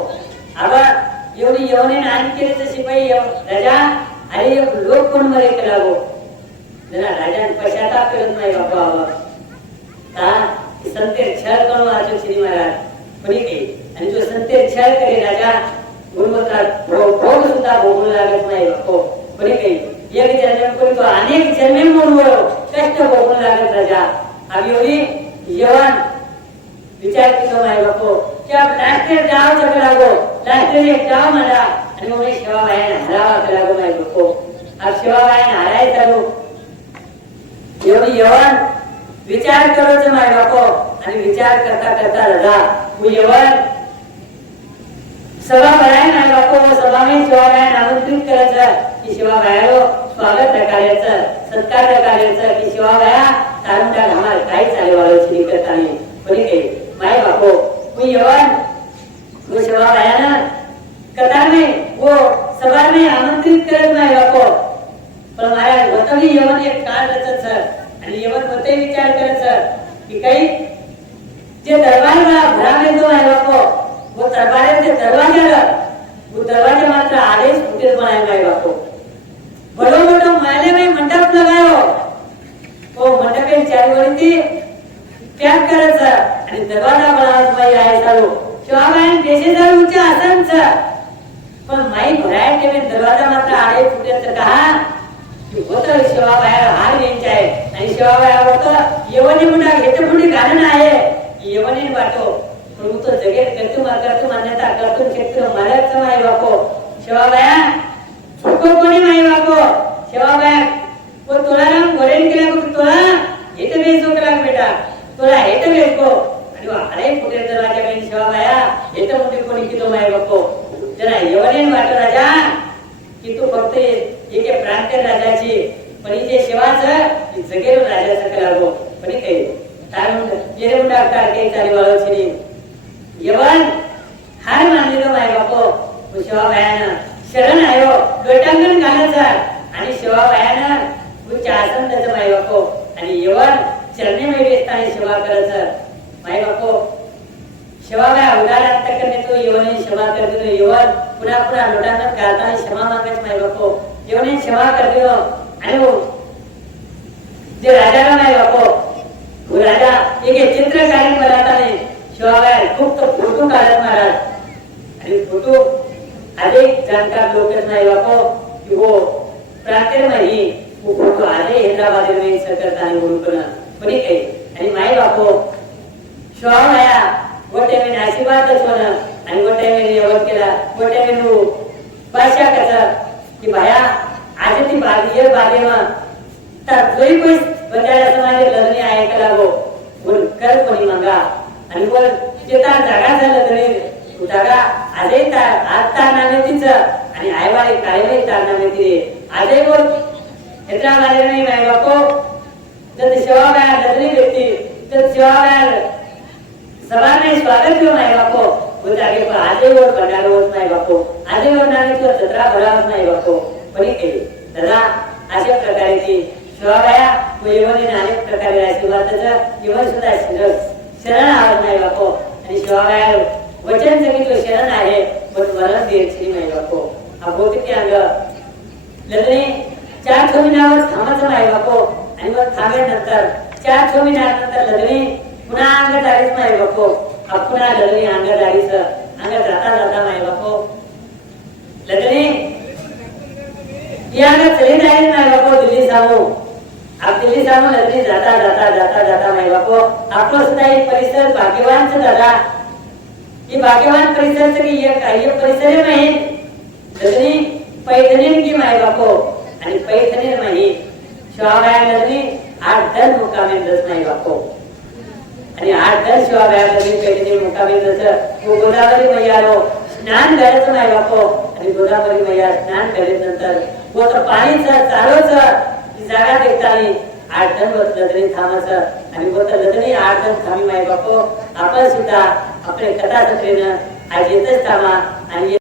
अब एवढी येवणे नान केले तर शिपाई राजा आणि लोक कोण मरे करावो जरा राजा पश्चाताप करत नाही बापा ता संतेर छळ करून आचो श्री महाराज बरी काही आणि जो संतेर छळ करे राजा गुणवत्ता भोग सुद्धा भोगू लागत नाही बापो बरी काही एक जन्म कोणी तो अनेक जन्मे म्हणून कष्ट भोगू लागत राजा अब एवढी यवन विचार केलो माय बापो की अब राष्ट्रीय डाव जग लागो राष्ट्रीय डाव म्हणा आणि मग शिवाबाईने हरावा लागो माय बापो अब शिवाबाईने हराय चालू एवढी यवन विचार करोच माय बापो आणि विचार करता करता राजा वो यवन सभा भराय माय बापो सभा में शिवाबाईने आमंत्रित करायचं की शिवाबाईलो स्वागत करायचं सत्कार करायचं की शिवाबाया तारुंडा आम्हाला काय चाले वाळो श्री करतानी कोणी काही माय बापो वो यवन वो शिवाबायाना कतार में वो सभा में आमंत्रित करत माय बापो पण महाराज होतली यवन एक काळ रचत आणि यवन होते विचार करत की काही जे दरबारला भरा में तो माय बापो वो दरबारे जे दरवाजा वो दरवाजा मात्र आदेश फुटेल बनाय माय बापो बड़ो बड़ो माले में मंडप लगायो वो मंडपे चारवरती पॅक करायचा आणि दरवाजा बनावत माई आहे चालू शिवाबाई देशे जर उच्च आसन छ पण माई भराय के में दरवाजा मात्र आडे फुटे तर कहा की होता शिवाबाई हार यांचे आहे आणि शिवाबाई होतं येवणी मुंडा घेते मुंडी घालणं आहे येवणी वाटो पण तो जगेत करतो मान्यता करतो क्षेत्र मारत माई बापो शिवाबाया झुको कोणी माई बापो शिवाबाया वो तुलाराम गोरेन केला को तुला हेत बेसो केला बेटा तुला हेत बेसो आणि अरे पुढे दरवाजा में शिवाबाया हेत मोठे कोणी कितो माई बापो जरा येवणे वाटो राजा की तू फक्त एके प्रांतीय राजाची पण जे शिवाच जगेर राजाचा करावो पण काही कारण जेरे मुंडा काय चाली वाळो छरी यवन हार मानलेलो माय बापो शिवाबायाना शरण आयो लोटांगण घालायचा आणि शिवाबायाना उच्च आसन त्याचं माय बापो आणि यवन चरणे में बेसताने सेवा करायचं माई बापो शिवाबाई उदाहरण करणे तो येवने क्षमा कर दिनो येवन पुन्हा पुन्हा लोटांना गाताना क्षमा मागायच माई बापो येवने क्षमा कर दिनो आणि वो जे राजाला माई बापो वो राजा एक चित्र काढून बनाताने शिवाबाई खूप तो फोटो काढत महाराज आणि फोटो अधिक जानकार लोग माई बापो कि वो प्राचीन माही वो फोटो आले हैदराबाद में सकरता ने उनको ना बनी गई आणि माई बापो शिवाबाया गोटे में आशीर्वाद होना आणि गोटे में एवढ केला गोटे में वो भाषा कसा कि भाया आज ती बादीय बादेमा तर जोई कोई बजाय समाज लग्न आहे का लागो बोल कर कोणी मंगा आणि बोल जेता जागा झालं तरी जागा आजे ता आता नामे तिच आणि आयवाळे कायमे ता नामे ती आजे बोल हैदराबाद में माय बापो जब शिवाबाई लग्न व्यक्ती तर शिवाबाई सभा में स्वागत क्यों माय बापो वो जागे पर आजे वो बनारो माय बापो आजे वो नामे तो जत्रा भरा माय बापो बनी केली दादा अशा प्रकारे ती शिवाबाया व येवने अनेक प्रकारे आशीर्वादाचा येवन सुद्धा शरण आहात माय बापो आणि शिवाबाया वचन सांगितलं शरण आहे पण मरण द्यायची माय बापो हा भौतिक अंग लग्ने 4 महिन्यावर थांबायचं माय बापो आणि मग थांबल्यानंतर 4 महिन्यानंतर लग्ने पुन्हा अंगदारीच माय बापो पुन्हा लग्ने अंगदारीच अंग जाता जाता माय बापो लग्ने याला चले जाईल माय बापो दिल्ली सामू आप दिल्ली सामू लग्ने जाता जाता जाता जाता माय बापो आपको सुद्धा एक परिसर भाग्यवान से दादा ये भाग्यवान परिसर से ये काही परिसर में लग्ने पैठणी की माय बापो आणि पैठणी माही शिवाबाई लग्ने 8-10 मुकामे दस माय बापो आणि 8-10 शिवाबाई लग्ने पैठणी मुकामे दस वो गोदावरी मैयालो स्नान करायचं माय बापो आणि गोदावरी मैया स्नान केल्यानंतर वो तर पाणीचं चारोचं ती जागा देखतानी 8-10 वर्ष लग्ने थांबायचं आणि वो तर लग्ने 8-10 थांबी माय बापो आपण सुद्धा आपले कथा सत्रेनं आज येतच थांबा आणि